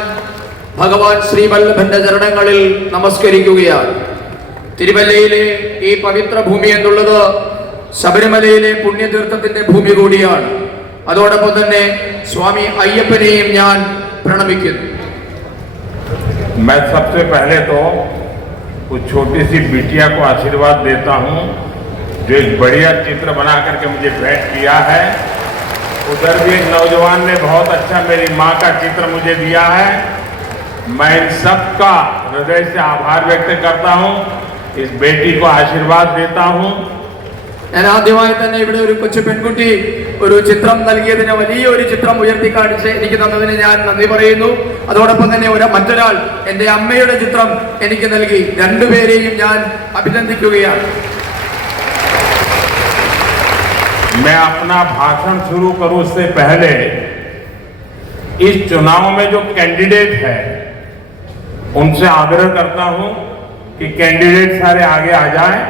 ഭഗവാൻ ശ്രീവല്ലഭന്റെ ചരണങ്ങളിൽ നമസ്കരിക്കുകയാണ്. തിരുവല്ലയിലെ ഈ പവിത്ര ഭൂമി എന്നുള്ളത് ശബരിമലയിലെ പുണ്യതീർത്ഥത്തിന്റെ ഭൂമി കൂടിയാണ്. അതോടൊപ്പം തന്നെ സ്വാമി അയ്യപ്പനെയും ഞാൻ പ്രണമിക്കുന്നു. मैं सबसे पहले तो उस छोटी सी बिटिया को आशीर्वाद देता हूं जो एक बढ़िया चित्र बना करके मुझे भेंट किया है. उधर भी एक नौजवान ने बहुत अच्छा मेरी माँ का चित्र मुझे दिया है. मैं इन सब का हृदय से आभार व्यक्त करता हूं. इस बेटी को आशीर्वाद देता हूं. ഞാൻ ആദ്യമായി തന്നെ ഇവിടെ ഒരു കൊച്ചു പെൺകുട്ടി ഒരു ചിത്രം നൽകിയതിന്, വലിയൊരു ചിത്രം ഉയർത്തി കാണിച്ച് എനിക്ക് തന്നതിന് ഞാൻ നന്ദി പറയുന്നു. അതോടൊപ്പം തന്നെ മറ്റൊരാൾ എൻ്റെ അമ്മയുടെ ചിത്രം എനിക്ക് നൽകി. രണ്ടുപേരെയും ഞാൻ അഭിനന്ദിക്കുകയാണ്. मैं अपना भाषण शुरू करूं उससे पहले इस चुनाव में जो कैंडिडेट है उनसे आग्रह करता हूं कि कैंडिडेट सारे आगे आ जाएं.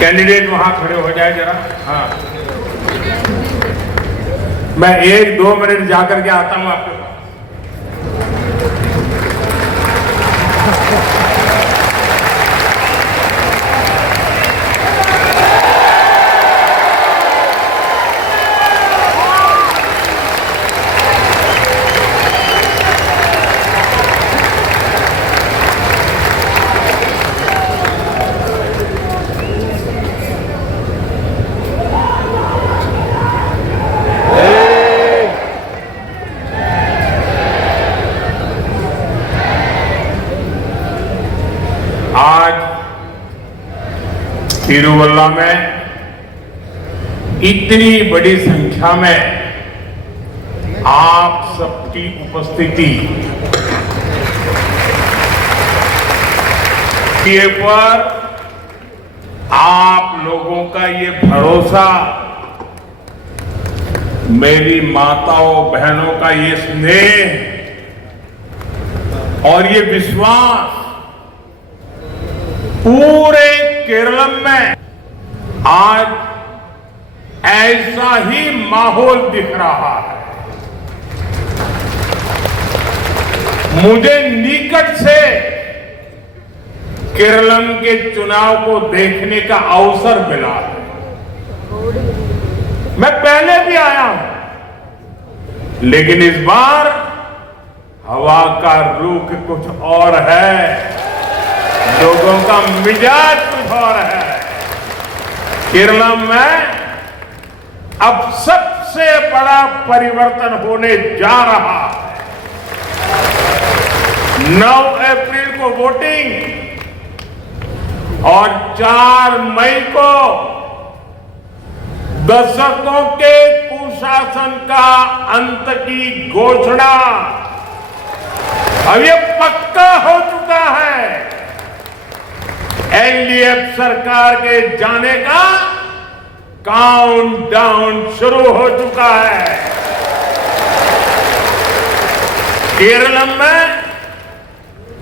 कैंडिडेट वहां खड़े हो जाए जरा. हाँ, मैं 1-2 मिनट जाकर के आता हूं आपके पास. आज तिरुवल्ला में इतनी बड़ी संख्या में आप सबकी उपस्थिति के पर आप लोगों का ये भरोसा, मेरी माताओं बहनों का ये स्नेह और ये विश्वास पूरे केरल में आज ऐसा ही माहौल दिख रहा है. मुझे निकट से केरल के चुनाव को देखने का अवसर मिला है. मैं पहले भी आया हूं, लेकिन इस बार हवा का रुख कुछ और है, लोगों का मिजाज कुछ और है. केरला में अब सबसे बड़ा परिवर्तन होने जा रहा है। 9 अप्रैल को वोटिंग और 4 मई को दशकों के कुशासन का अंत की घोषणा अब ये पक्का हो चुका है। एलडीएफ सरकार के जाने का काउंटडाउन शुरू हो चुका है। केरल में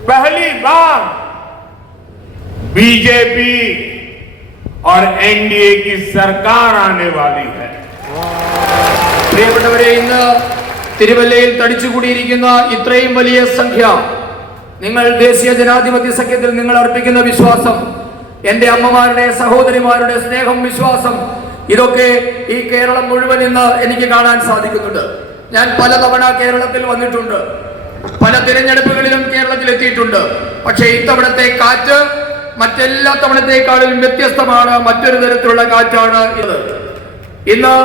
पहली बार बीजेपी और एनडीए की सरकार आने वाली है। പ്രിയപ്പെട്ടവരെ, ഇന്ന് തിരുവല്ലയിൽ തടിച്ചുകൂടിയിരിക്കുന്ന ഇത്രയും വലിയ സംഖ്യ, നിങ്ങൾ ദേശീയ ജനാധിപത്യ സഖ്യത്തിൽ നിങ്ങൾ അർപ്പിക്കുന്ന വിശ്വാസം, എന്റെ അമ്മമാരുടെ സഹോദരിമാരുടെ സ്നേഹം, വിശ്വാസം, ഇതൊക്കെ ഈ കേരളം മുഴുവൻ ഇന്ന് എനിക്ക് കാണാൻ സാധിക്കുന്നുണ്ട്. ഞാൻ പലതവണ കേരളത്തിൽ വന്നിട്ടുണ്ട്, പല തിരഞ്ഞെടുപ്പുകളിലും കേരളത്തിൽ എത്തിയിട്ടുണ്ട്. പക്ഷേ ഇത്തവണത്തെ കാറ്റ് മറ്റെല്ലാ തവണത്തേക്കാളും വ്യത്യസ്തമാണ്. മറ്റൊരു തരത്തിലുള്ള കാറ്റാണ് ഇത്. ഇന്ന്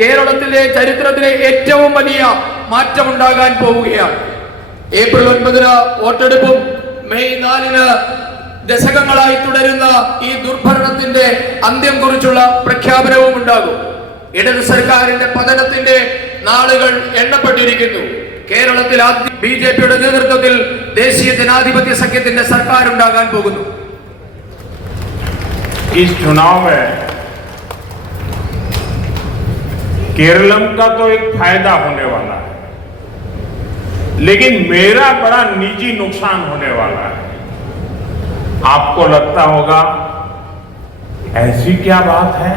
കേരളത്തിലെ ചരിത്രത്തിലെ ഏറ്റവും വലിയ മാറ്റമുണ്ടാകാൻ പോവുകയാണ്. ഏപ്രിൽ 9 വോട്ടെടുപ്പും മെയ് 4 ദശകങ്ങളായി തുടരുന്ന ഈ ദുർഭരണത്തിന്റെ അന്ത്യം കുറിച്ചുള്ള പ്രഖ്യാപനവും ഉണ്ടാകും. ഇടത് സർക്കാരിന്റെ പതനത്തിന്റെ നാളുകൾ എണ്ണപ്പെട്ടിരിക്കുന്നു. കേരളത്തിൽ ആദ്യം ബിജെപിയുടെ നേതൃത്വത്തിൽ ദേശീയ ജനാധിപത്യ സഖ്യത്തിന്റെ സർക്കാർ ഉണ്ടാകാൻ പോകുന്നു. इस चुनाव में केरलम का तो एक फायदा होने वाला है, लेकिन मेरा बड़ा निजी नुकसान होने वाला है। आपको लगता होगा ऐसी क्या बात है,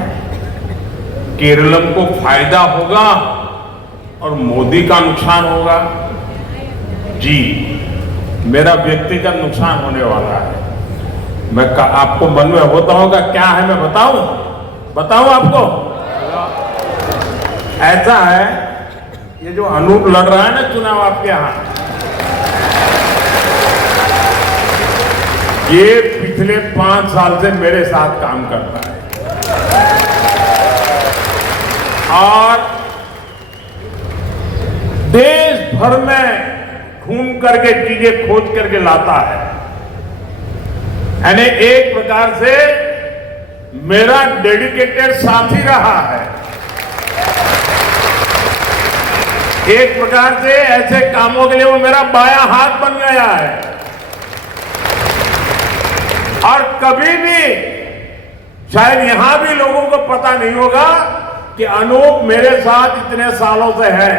केरलम को फायदा होगा और मोदी का नुकसान होगा? जी, मेरा व्यक्तिगत नुकसान होने वाला है। मैं आपको मन में होता होगा क्या है, मैं बताऊं आपको? ऐसा है, ये जो अनूप लड़ रहा है ना चुनाव आपके यहां, ये पिछले 5 साल से मेरे साथ काम करता है और देश भर में घूम करके चीजें खोज करके लाता है। यानी एक प्रकार से मेरा डेडिकेटेड साथी रहा है। एक प्रकार से ऐसे कामों के लिए वो मेरा बायां हाथ बन गया है। और कभी भी शायद यहां भी लोगों को पता नहीं होगा कि अनूप मेरे साथ इतने सालों से है,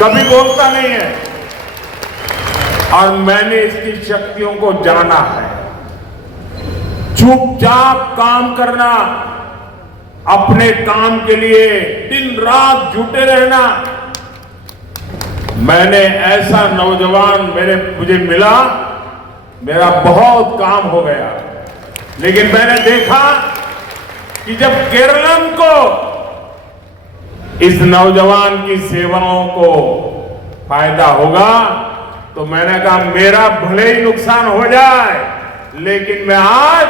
कभी बोलता नहीं है और मैंने इसकी शक्तियों को जाना है। चुपचाप काम करना, अपने काम के लिए दिन रात जुटे रहना। मैंने ऐसा नौजवान मुझे मिला, मेरा बहुत काम हो गया, लेकिन मैंने देखा कि जब केरलम को इस नौजवान की सेवाओं को फायदा होगा तो मैंने कहा मेरा भले ही नुकसान हो जाए, लेकिन मैं आज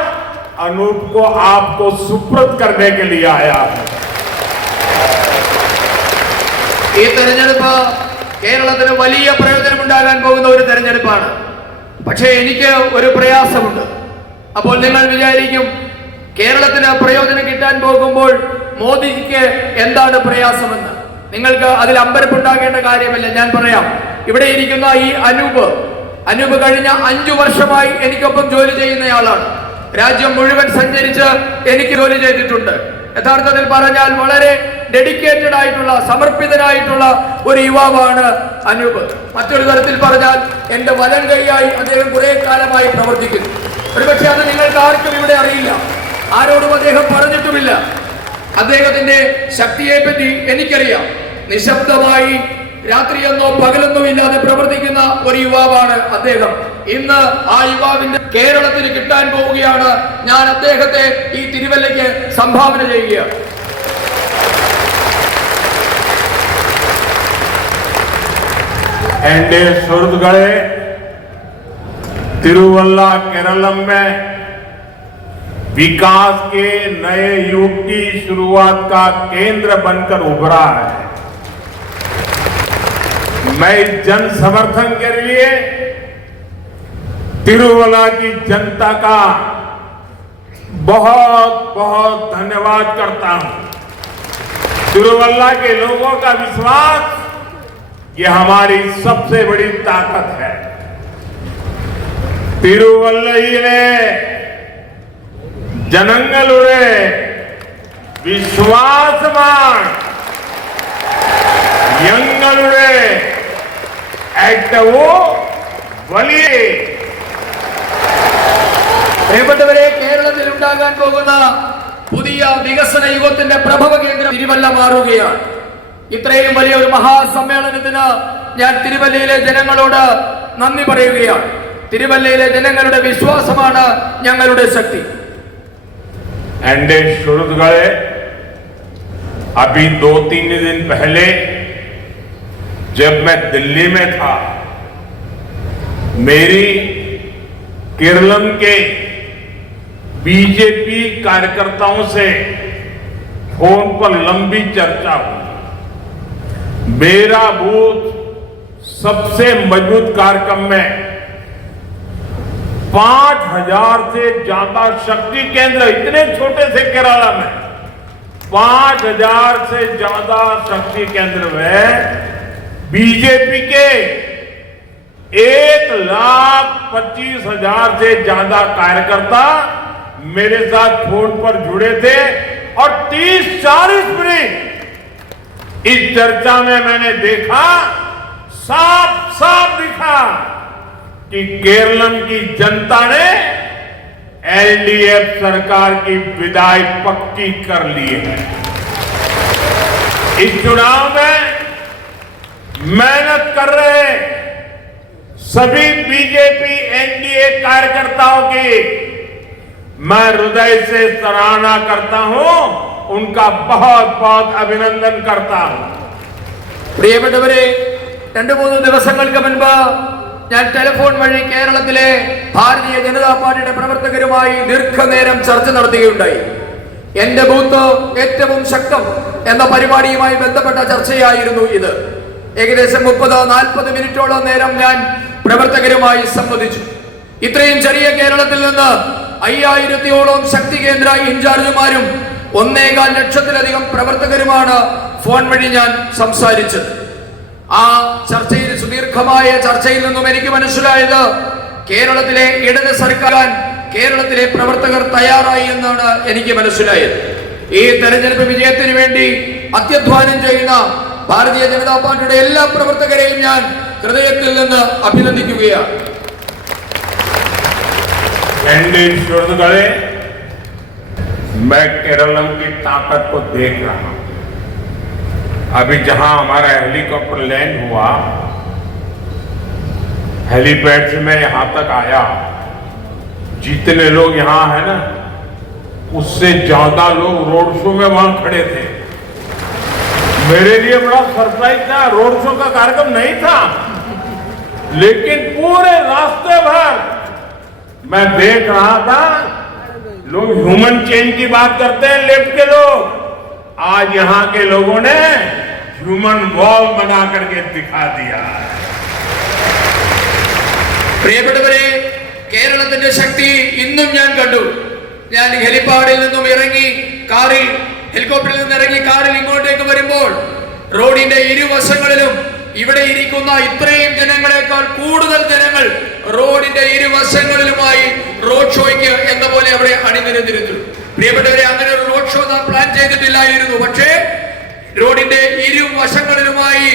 अनूप को आपको सुपुर्द करने के लिए आया हूं। ഈ തെരഞ്ഞെടുപ്പ് കേരളത്തിന് വലിയ പ്രയോജനമുണ്ടാകാൻ പോകുന്ന ഒരു തെരഞ്ഞെടുപ്പാണ്. പക്ഷേ എനിക്ക് ഒരു പ്രയാസമുണ്ട്. അപ്പോൾ നിങ്ങൾ വിചാരിക്കും കേരളത്തിന് പ്രയോജനം കിട്ടാൻ പോകുമ്പോൾ മോദിക്ക് എന്താണ് പ്രയാസമെന്ന്. നിങ്ങൾക്ക് അതിൽ അമ്പരപ്പുണ്ടാകേണ്ട കാര്യമില്ല. ഞാൻ പറയാം. ഇവിടെ ഇരിക്കുന്ന ഈ അനൂപ് കഴിഞ്ഞ 5 വർഷമായി എനിക്കൊപ്പം ജോലി ചെയ്യുന്നയാളാണ്. രാജ്യം മുഴുവൻ സഞ്ചരിച്ച് എനിക്ക് ജോലി ചെയ്തിട്ടുണ്ട്. യഥാർത്ഥത്തിൽ പറഞ്ഞാൽ വളരെ ഡെഡിക്കേറ്റഡ് ആയിട്ടുള്ള, സമർപ്പിതനായിട്ടുള്ള ഒരു യുവാവാണ് അനൂപ്. മറ്റൊരു തരത്തിൽ പറഞ്ഞാൽ എന്റെ വലം കൈയായി അദ്ദേഹം കുറെ കാലമായി പ്രവർത്തിക്കുന്നു. ഒരുപക്ഷെ അത് നിങ്ങൾക്ക് ആർക്കും ഇവിടെ അറിയില്ല, ആരോടും അദ്ദേഹം പറഞ്ഞിട്ടുമില്ല. അദ്ദേഹത്തിന്റെ ശക്തിയെപ്പറ്റി എനിക്കറിയാം. നിശബ്ദമായി രാത്രിയെന്നോ പകലെന്നോ ഇല്ലാതെ പ്രവർത്തിക്കുന്ന ഒരു യുവാവാണ് അദ്ദേഹം. ഇന്ന് ആ യുവാവിന്റെ കേരളത്തിന് കിട്ടാൻ പോവുകയാണ്. ഞാൻ അദ്ദേഹത്തെ ഈ തിരുവല്ലയ്ക്ക് സംഭാവന ചെയ്യുകയാണ്. एनडीए सुरत गए तिरुवल्ला केरलम में विकास के नए युग की शुरुआत का केंद्र बनकर उभरा है। मैं इस जन समर्थन के लिए तिरुवल्ला की जनता का बहुत बहुत धन्यवाद करता हूं। तिरुवल्ला के लोगों का विश्वास ये हमारी सबसे बड़ी ताकत है। तिरुवल्लयिले जनंगलुरे विश्वासमान यंगलुरे ഏറ്റവും വലിയ പ്രിയപ്പെട്ടവരെ, കേരളത്തിൽ ഉണ്ടാകാൻ പോകുന്ന പുതിയ വികസന യുഗത്തിന്റെ പ്രഭവ കേന്ദ്രം തിരുവല്ല മാറുകയാണ്. ഇത്രയും വലിയ ഒരു മഹാസമ്മേളനത്തിന് ഞാൻ തിരുവല്ലയിലെ ജനങ്ങളോട് നന്ദി പറയുകയാണ്. തിരുവല്ലയിലെ ജനങ്ങളുടെ വിശ്വാസമാണ് ഞങ്ങളുടെ ശക്തി. एंडे शुरू गए अभी 2-3 दिन पहले जब मैं दिल्ली में था, मेरी केरलम के बीजेपी कार्यकर्ताओं से फोन पर लंबी चर्चा हुई। मेरा बूथ सबसे मजबूत कार्यक्रम में 5000 से ज्यादा शक्ति केंद्र, इतने छोटे से केरला में 5000 से ज्यादा शक्ति केंद्र में बीजेपी के 1,25,000 से ज्यादा कार्यकर्ता मेरे साथ फोन पर जुड़े थे और 30-40 मिनट इस चर्चा में मैंने देखा, साफ साफ दिखा कि केरलम की जनता ने एलडीएफ सरकार की विदाई पक्की कर ली है। इस चुनाव में मेहनत कर रहे सभी बीजेपी एनडीए कार्यकर्ताओं की मैं हृदय से सराहना करता हूं, उनका बहुत बहुत अभिनंदन करता हूं। പ്രിയപ്പെട്ടവരെ, 2-3 ദിവസങ്ങൾക്ക് മുൻപ് ഞാൻ ടെലിഫോൺ വഴി കേരളത്തിലെ ഭാരതീയ ജനതാ പാർട്ടിയുടെ പ്രവർത്തകരുമായി ദീർഘനേരം ചർച്ച നടത്തുകയുണ്ടായി. എന്റെ ബൂത്ത് ഏറ്റവും ശക്തം എന്ന പരിപാടിയുമായി ബന്ധപ്പെട്ട ചർച്ചയായിരുന്നു ഇത്. ഏകദേശം 30-40 മിനിറ്റോളം നേരം ഞാൻ പ്രവർത്തകരുമായി സംവദിച്ചു. ഇത്രയും ചെറിയ കേരളത്തിൽ നിന്ന് 5000-ഓളം ശക്തി കേന്ദ്ര ഇൻചാർജുമാരും 1.25 ലക്ഷത്തിലധികം പ്രവർത്തകരുമാണ് ഫോൺ വഴി ഞാൻ സംസാരിച്ചത്. ആ ചർച്ചയിൽ, സുദീർഘമായ ചർച്ചയിൽ നിന്നും എനിക്ക് മനസ്സിലായത് കേരളത്തിലെ ഇടത് സർക്കാർ, കേരളത്തിലെ പ്രവർത്തകർ തയ്യാറായി എന്നാണ് എനിക്ക് മനസ്സിലായത്. ഈ തെരഞ്ഞെടുപ്പ് വിജയത്തിന് വേണ്ടി അത്യധ്വാനം ചെയ്യുന്ന ഭാരതീയ ജനതാ പാർട്ടിയുടെ എല്ലാ പ്രവർത്തകരെയും ഞാൻ ഹൃദയത്തിൽ നിന്ന് അഭിനന്ദിക്കുകയാണ്. मैं केरलम की ताकत को देख रहा हूं। अभी जहां हमारा हेलीकॉप्टर लैंड हुआ, हेलीपैड से मैं यहां तक आया, जितने लोग यहां हैं ना, उससे ज्यादा लोग रोड शो में वहां खड़े थे। मेरे लिए बड़ा सरप्राइज था, रोड शो का कार्यक्रम नहीं था, लेकिन पूरे रास्ते भर मैं देख रहा था लोग ह्यूमन चेन की बात करते हैं, लेफ्ट के लोग, आज यहां के लोगों ने ह्यूमन वॉल बना करके दिखा दिया। പ്രിയപ്പെട്ടവരെ, കേരളത്തിന്റെ ശക്തി ഇന്നും ഞാൻ കണ്ടു. ഞാൻ ഹെലിപ്പാഡിൽ നിന്നും ഇറങ്ങി കാറിൽ, ഹെലികോപ്റ്ററിൽ നിന്ന് ഇറങ്ങി കാറിൽ ഇങ്ങോട്ടേക്ക് വരുമ്പോൾ റോഡിന്റെ ഇരുവശങ്ങളിലും ഇവിടെ ഇരിക്കുന്ന ഇത്രയും ജനങ്ങളെക്കാൾ കൂടുതൽ ജനങ്ങൾ റോഡിന്റെ ഇരുവശങ്ങളിലുമായി റോഡ് ഷോയ്ക്ക് എന്ന പോലെ അവിടെ അണിനിരന്നിരുന്നു. പ്രിയപ്പെട്ടവരെ, അങ്ങനെ ഒരു റോഡ് ഷോ നാം പ്ലാൻ ചെയ്തിട്ടില്ലായിരുന്നു. പക്ഷേ റോഡിന്റെ ഇരുവശങ്ങളിലുമായി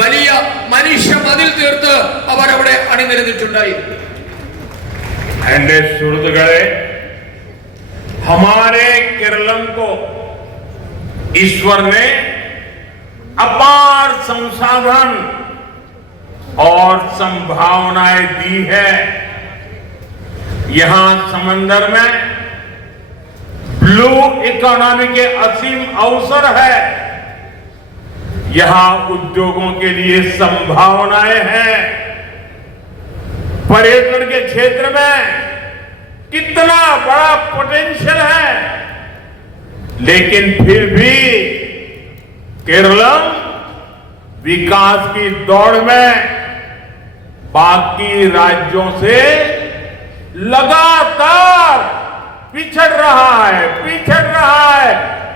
വലിയ മനുഷ്യ മതിൽ തീർത്ത് അവർ അവിടെ അണിനിരന്നിട്ടുണ്ടായിരുന്നു. एंडे सुहृदगणे, हमारे केरलम को ईश्वर ने अपार संसाधन और संभावनाएं दी है। यहां समंदर में ब्लू इकोनॉमी के असीम अवसर है। यहां उद्योगों के लिए संभावनाएं हैं। पर्यटन के क्षेत्र में कितना बड़ा पोटेंशियल है, लेकिन फिर भी केरलम विकास की दौड़ में बाकी राज्यों से लगातार पिछड़ रहा है,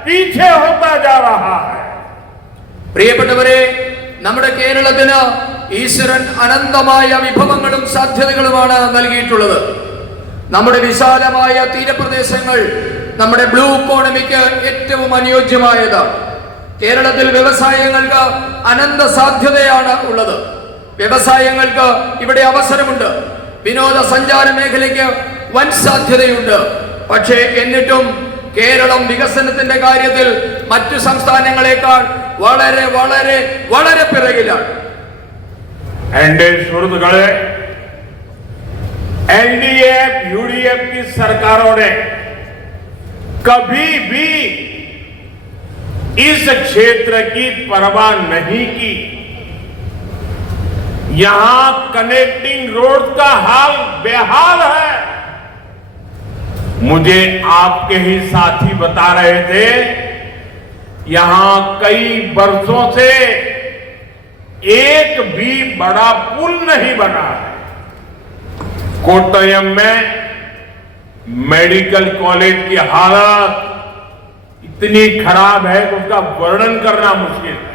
पीछे होता जा रहा है। പ്രിയപ്പെട്ടവരെ, നമ്മുടെ കേരളത്തിന് ഈശ്വരൻ അനന്തമായ വിഭവങ്ങളും സാധ്യതകളുമാണ് നൽകിയിട്ടുള്ളത്. നമ്മുടെ വിശാലമായ തീരപ്രദേശങ്ങൾ നമ്മുടെ ബ്ലൂ ഇക്കോണമിക്ക് ഏറ്റവും അനുയോജ്യമായതാണ്. കേരളത്തിൽ വ്യവസായങ്ങൾക്ക് അനന്ത സാധ്യതയാണ് ഉള്ളത്. വ്യവസായങ്ങൾക്ക് ഇവിടെ അവസരമുണ്ട്. വിനോദസഞ്ചാര മേഖലയ്ക്ക് വൻ സാധ്യതയുണ്ട്. പക്ഷേ എന്നിട്ടും കേരളം വികസനത്തിന്റെ കാര്യത്തിൽ മറ്റു സംസ്ഥാനങ്ങളെക്കാൾ വളരെ വളരെ വളരെ പിറകിലാണ്. एनडीए सुहृदुक्കളെ, एनडीए यूडीएफ की सरकारों ने कभी भी इस क्षेत्र की परवाह नहीं की। यहां कनेक्टिंग रोड का हाल बेहाल है। मुझे आपके ही साथी बता रहे थे, यहां कई वर्षों से एक भी बड़ा पुल नहीं बना है। कोट्टयम में मेडिकल कॉलेज की हालत इतनी खराब है कि उसका वर्णन करना मुश्किल है।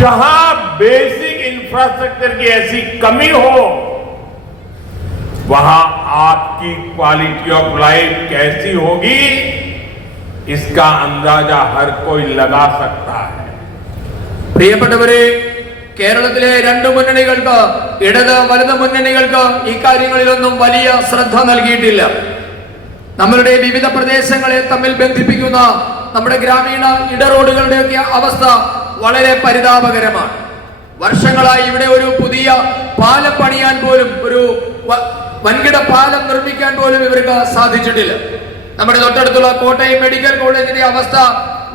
जहां बेसिक इंफ्रास्ट्रक्चर की ऐसी कमी हो, वहां आपकी क्वालिटी ऑफ लाइफ कैसी होगी, इसका अंदाजा हर कोई लगा सकता है। പ്രിയപ്പെട്ടവരെ, കേരളത്തിലെ രണ്ട് മുന്നണികൾക്ക്, ഇടത് വലത് മുന്നണികൾക്ക് ഇക്കാര്യങ്ങളിലൊന്നും വലിയ ശ്രദ്ധ നൽകിയിട്ടില്ല. നമ്മളുടെ വിവിധ പ്രദേശങ്ങളെ തമ്മിൽ ബന്ധിപ്പിക്കുന്ന നമ്മുടെ ഗ്രാമീണ ഇടറോഡുകളുടെയൊക്കെ അവസ്ഥ വളരെ പരിതാപകരമാണ്. വർഷങ്ങളായി ഇവിടെ ഒരു പുതിയ പാലം പണിയാൻ പോലും, ഒരു വൻകിട പാലം നിർമ്മിക്കാൻ പോലും ഇവർക്ക് സാധിച്ചിട്ടില്ല. നമ്മുടെ തൊട്ടടുത്തുള്ള കോട്ടയം മെഡിക്കൽ കോളേജിന്റെ അവസ്ഥ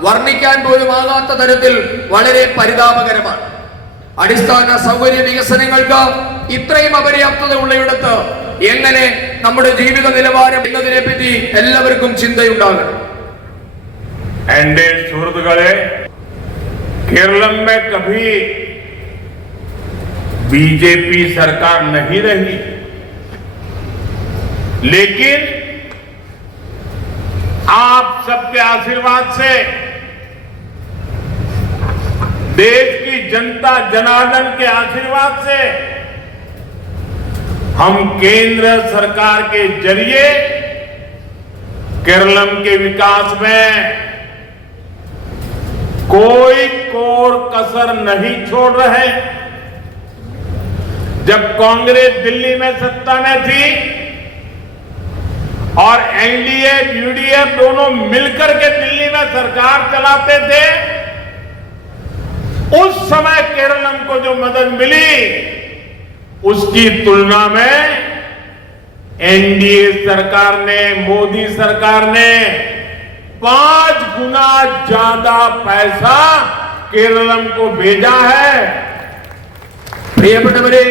വർണ്ണിക്കാൻ പോലും ആകാത്ത തരത്തിൽ വളരെ പരിതാപകരമാണ്. അടിസ്ഥാന സൗകര്യ വികസനങ്ങൾക്ക് ഇത്രയും അപര്യാപ്തത ഉള്ളയിടത്ത് എങ്ങനെ നമ്മുടെ ജീവിത നിലവാരം എന്നതിനെ പറ്റി എല്ലാവർക്കും ചിന്തയുണ്ടാകണം. एनडीए सुहृदुक्കളെ, केरलम में कभी बीजेपी सरकार नहीं रही, लेकिन आप सबके आशीर्वाद से, देश की जनता जनार्दन के आशीर्वाद से हम केंद्र सरकार के जरिए केरलम के विकास में कोई कोर कसर नहीं छोड़ रहे। जब कांग्रेस दिल्ली में सत्ता में थी और एनडीए यूडीएफ दोनों मिलकर के दिल्ली में सरकार चलाते थे, उस समय केरलम को जो मदद मिली, उसकी तुलना में एनडीए सरकार ने, मोदी सरकार ने 5 गुना ज्यादा पैसा केरलम को भेजा है। പ്രിയപ്പെട്ടവരെ,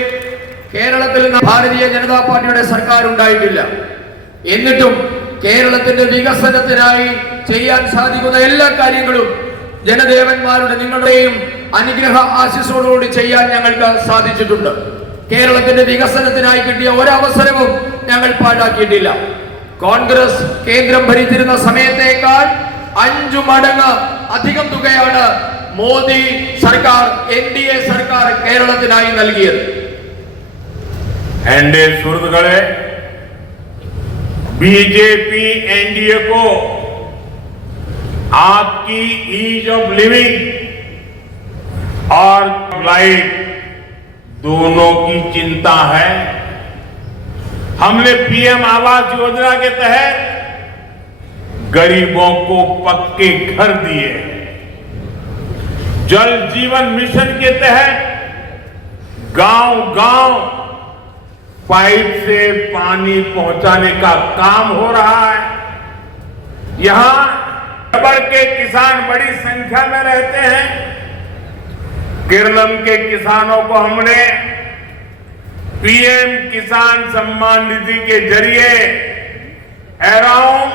കേരളത്തിൽ ഭാരതീയ ജനതാ പാർട്ടിയുടെ സർക്കാർ ഉണ്ടായിട്ടില്ല. എന്നിട്ടും കേരളത്തിന്റെ വികസനത്തിനായി ചെയ്യാൻ സാധിക്കുന്ന എല്ലാ കാര്യങ്ങളും ജനദേവന്മാരുടെ നിങ്ങളുടെയും അനുഗ്രഹ ആശീസ്സോടുകൂടി ചെയ്യാൻ ഞങ്ങൾക്ക് സാധിച്ചിട്ടുണ്ട്. കേരളത്തിന്റെ വികസനത്തിനായി കിട്ടിയ ഒരവസരവും ഞങ്ങൾ പാഴാക്കിയിട്ടില്ല. കോൺഗ്രസ് കേന്ദ്രം ഭരിച്ചിരുന്ന സമയത്തേക്കാൾ 5 മടങ്ങ് അധികം തുകയാണ് മോദി സർക്കാർ, എൻഡിഎ സർക്കാർ കേരളത്തിനായി നൽകിയത്. एनडीए सुहृदुक्കളെ, बीजेपी एनडीए को आपकी ईज ऑफ लिविंग और लाइफ दोनों की चिंता है। हमने पीएम आवास योजना के तहत गरीबों को पक्के घर दिए। जल जीवन मिशन के तहत गांव-गांव पाइप से पानी पहुंचाने का काम हो रहा है। यहां रबड़ के किसान बड़ी संख्या में रहते हैं। केरलम के किसानों को हमने पीएम किसान सम्मान निधि के जरिए अराउंड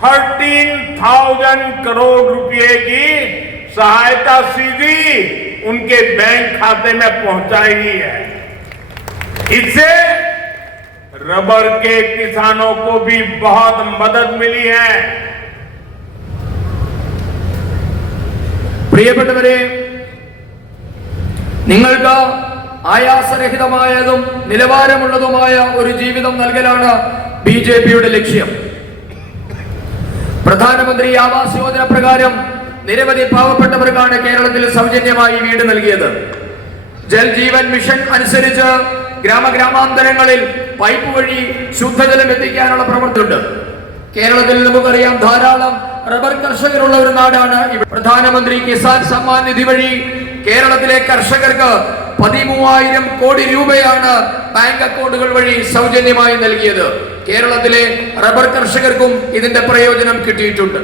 13,000 करोड़ रुपए की सहायता सीधी उनके बैंक खाते में पहुंचाई है। इससे रबर के किसानों को भी बहुत मदद मिली है। പ്രിയപ്പെട്ടവരെ, നിങ്ങൾക്ക് ആയാസരഹിതമായതും നിലവാരമുള്ളതുമായ ഒരു ജീവിതം നൽകലാണ് ബിജെപിയുടെ ലക്ഷ്യം. പ്രധാനമന്ത്രി ആവാസ് യോജന പ്രകാരം നിരവധി പാവപ്പെട്ടവർക്കാണ് കേരളത്തിൽ സൗജന്യമായി വീട് നൽകിയത്. ജൽ ജീവൻ മിഷൻ അനുസരിച്ച് ഗ്രാമാന്തരങ്ങളിൽ പൈപ്പ് വഴി ശുദ്ധജലം എത്തിക്കാനുള്ള പ്രവർത്തനമുണ്ട്. കേരളത്തിൽ നമുക്കറിയാം ധാരാളം റബ്ബർ കർഷകരുള്ള ഒരു നാടാണ്. പ്രധാനമന്ത്രി കിസാൻ സമ്മാൻ നിധി വഴി കേരളത്തിലെ കർഷകർക്ക് 13,000 കോടി രൂപയാണ് ബാങ്ക് അക്കൗണ്ടുകൾ വഴി സൗജന്യമായി നൽകിയത്. കേരളത്തിലെ റബ്ബർ കർഷകർക്കും ഇതിന്റെ പ്രയോജനം കിട്ടിയിട്ടുണ്ട്.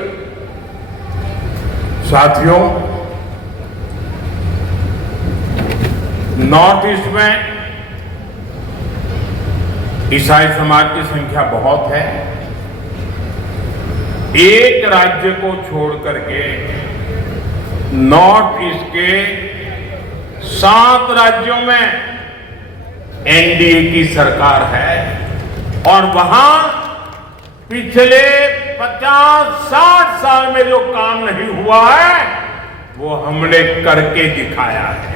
साथियों, नॉर्थ ईस्ट में ईसाई समाज की संख्या बहुत है। एक राज्य को छोड़ करके नॉर्थ ईस्ट के 7 राज्यों में एनडीए की सरकार है और वहां पिछले 50-60 साल में जो काम नहीं हुआ है वो हमने करके दिखाया है।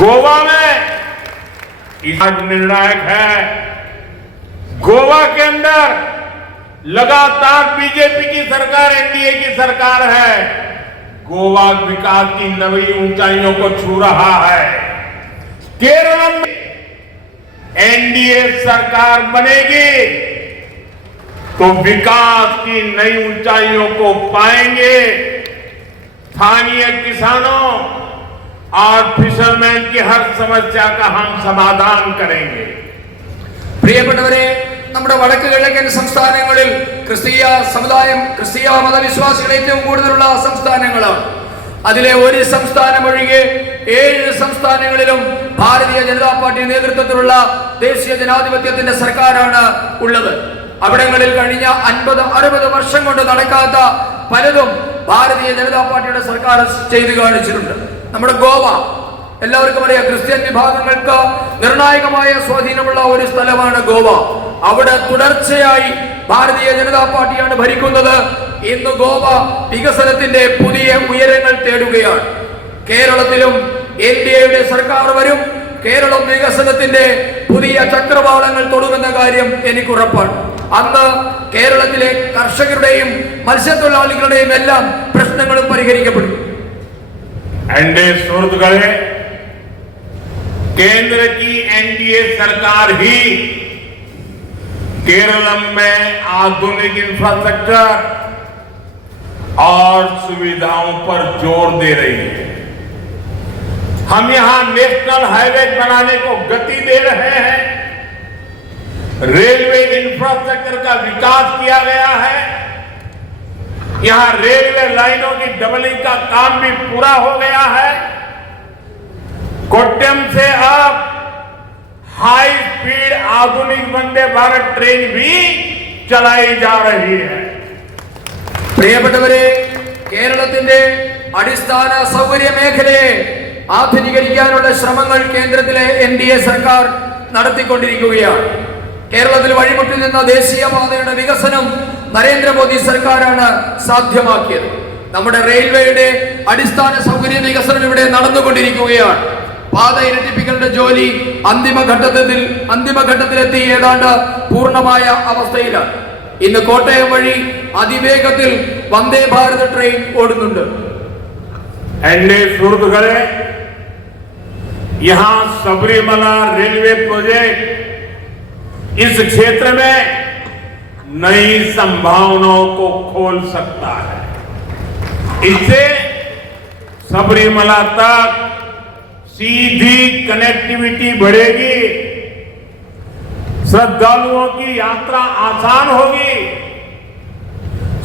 गोवा में आज निर्णायक है। गोवा के अंदर लगातार बीजेपी की सरकार, एनडीए की सरकार है। गोवा विकास की नई ऊंचाइयों को छू रहा है। केरल में एनडीए सरकार बनेगी तो विकास की नई ऊंचाइयों को पाएंगे। स्थानीय किसानों और फिशरमैन की हर समस्या का हम समाधान करेंगे। പ്രിയപ്പെട്ടവരെ, നമ്മുടെ വടക്ക് കിഴക്കൻ സംസ്ഥാനങ്ങളിൽ ക്രിസ്തീയ സമുദായം, ക്രിസ്തീയ മതവിശ്വാസികൾ ഏറ്റവും കൂടുതലുള്ള സംസ്ഥാനങ്ങളാണ്. അതിലെ ഒരു സംസ്ഥാനം ഒഴികെ 7 സംസ്ഥാനങ്ങളിലും ഭാരതീയ ജനതാ പാർട്ടി നേതൃത്വത്തിലുള്ള ദേശീയ ജനാധിപത്യത്തിന്റെ സർക്കാരാണ് ഉള്ളത്. അവിടങ്ങളിൽ കഴിഞ്ഞ 50-60 വർഷം കൊണ്ട് നടക്കാത്ത പലതും ഭാരതീയ ജനതാ പാർട്ടിയുടെ സർക്കാർ ചെയ്തു കാണിച്ചിട്ടുണ്ട്. നമ്മുടെ ഗോവ എല്ലാവർക്കും അറിയാം, ക്രിസ്ത്യൻ വിഭാഗങ്ങൾക്ക് നിർണായകമായ സ്വാധീനമുള്ള ഒരു സ്ഥലമാണ് ഗോവ. അവിടെ തുടർച്ചയായി ഭാരതീയ ജനതാ പാർട്ടിയാണ് ഭരിക്കുന്നത്. ഇന്ന് ഗോവ വികസനത്തിന്റെ പുതിയ ഉയരങ്ങൾ തേടുകയാണ്. കേരളത്തിലും എൻഡിഎയുടെ സർക്കാർ വരും. കേരളം വികസനത്തിന്റെ പുതിയ ചക്രവാളങ്ങൾ തൊടുമെന്ന കാര്യം എനിക്ക് ഉറപ്പാണ്. അന്ന് കേരളത്തിലെ കർഷകരുടെയും മത്സ്യത്തൊഴിലാളികളുടെയും എല്ലാം പ്രശ്നങ്ങളും പരിഹരിക്കപ്പെടും. केंद्र की एनडीए सरकार ही केरलम में आधुनिक इंफ्रास्ट्रक्चर और सुविधाओं पर जोर दे रही है। हम यहां नेशनल हाईवे बनाने को गति दे रहे हैं। रेलवे इंफ्रास्ट्रक्चर का विकास किया गया है। यहां रेलवे लाइनों की डबलिंग का काम भी पूरा हो गया है। कोट्टयम से अब हाई स्पीड आधुनिक वंदे भारत ट्रेन भी चलाई जा रही है। പ്രിയപ്പെട്ടവരെ, കേരളത്തിന്റെ അടിസ്ഥാന സൗകര്യ മേഖലയെ ആധുനീകരിക്കാനുള്ള ശ്രമങ്ങൾ കേന്ദ്രത്തിലെ എൻഡിഎ സർക്കാർ നടത്തിക്കൊണ്ടിരിക്കുകയാണ്. കേരളത്തിൽ വഴിമുട്ടി നിന്ന ദേശീയപാതയുടെ വികസനം നരേന്ദ്രമോദി സർക്കാരാണ് സാധ്യമാക്കിയത്. നമ്മുടെ റെയിൽവേയുടെ അടിസ്ഥാന സൗകര്യ വികസനം ഇവിടെ നടന്നുകൊണ്ടിരിക്കുകയാണ്. പാത ഇരട്ടിപ്പിക്കലിന്റെ ജോലി അന്തിമഘട്ടത്തിലെത്തി ഏതാണ്ട് പൂർണ്ണമായ അവസ്ഥയിലാണ്. ഇന്ന് കോട്ടയം വഴി അതിവേഗത്തിൽ വന്ദേ ഭാരത് ട്രെയിൻ ഓടുന്നുണ്ട്. एनडीए यहां सबरीमला रेलवे प्रोजेक्ट इस क्षेत्र में नई संभावनाओं को खोल सकता है। इससे सबरीमला तक सीधी कनेक्टिविटी बढ़ेगी, श्रद्धालुओं की यात्रा आसान होगी,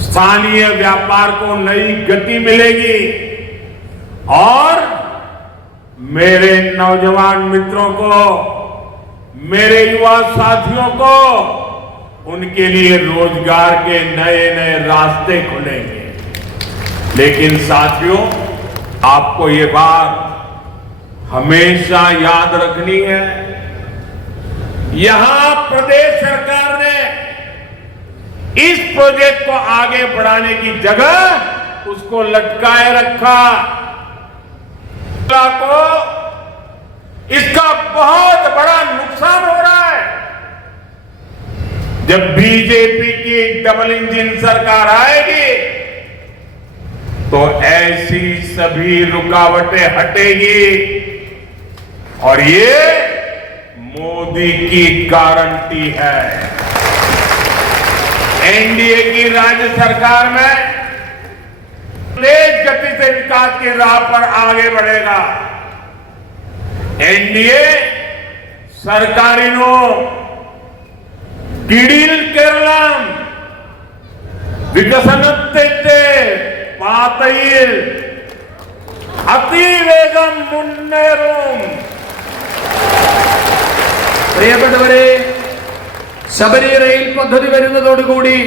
स्थानीय व्यापार को नई गति मिलेगी और मेरे नौजवान मित्रों को मेरे युवा साथियों को उनके लिए रोजगार के नए नए रास्ते खुलेंगे। लेकिन साथियों, आपको ये बात हमेशा याद रखनी है, यहां प्रदेश सरकार ने इस प्रोजेक्ट को आगे बढ़ाने की जगह उसको लटकाए रखा। को इसका बहुत बड़ा नुकसान हो रहा है। जब बीजेपी की डबल इंजन सरकार आएगी तो ऐसी सभी रुकावटें हटेगी और ये मोदी की गारंटी है। एनडीए की राज्य सरकार में तेज गति से विकास की राह पर आगे बढ़ेगा। एनडीए सरकारिनो किडिल केरളം വികസനത്തിന്റെ പാതയിൽ അതിവേഗം മുന്നേറും. പ്രിയപ്പെട്ടവരെ, ശബരി റെയിൽ പദ്ധതി വരുന്നതോടുകൂടി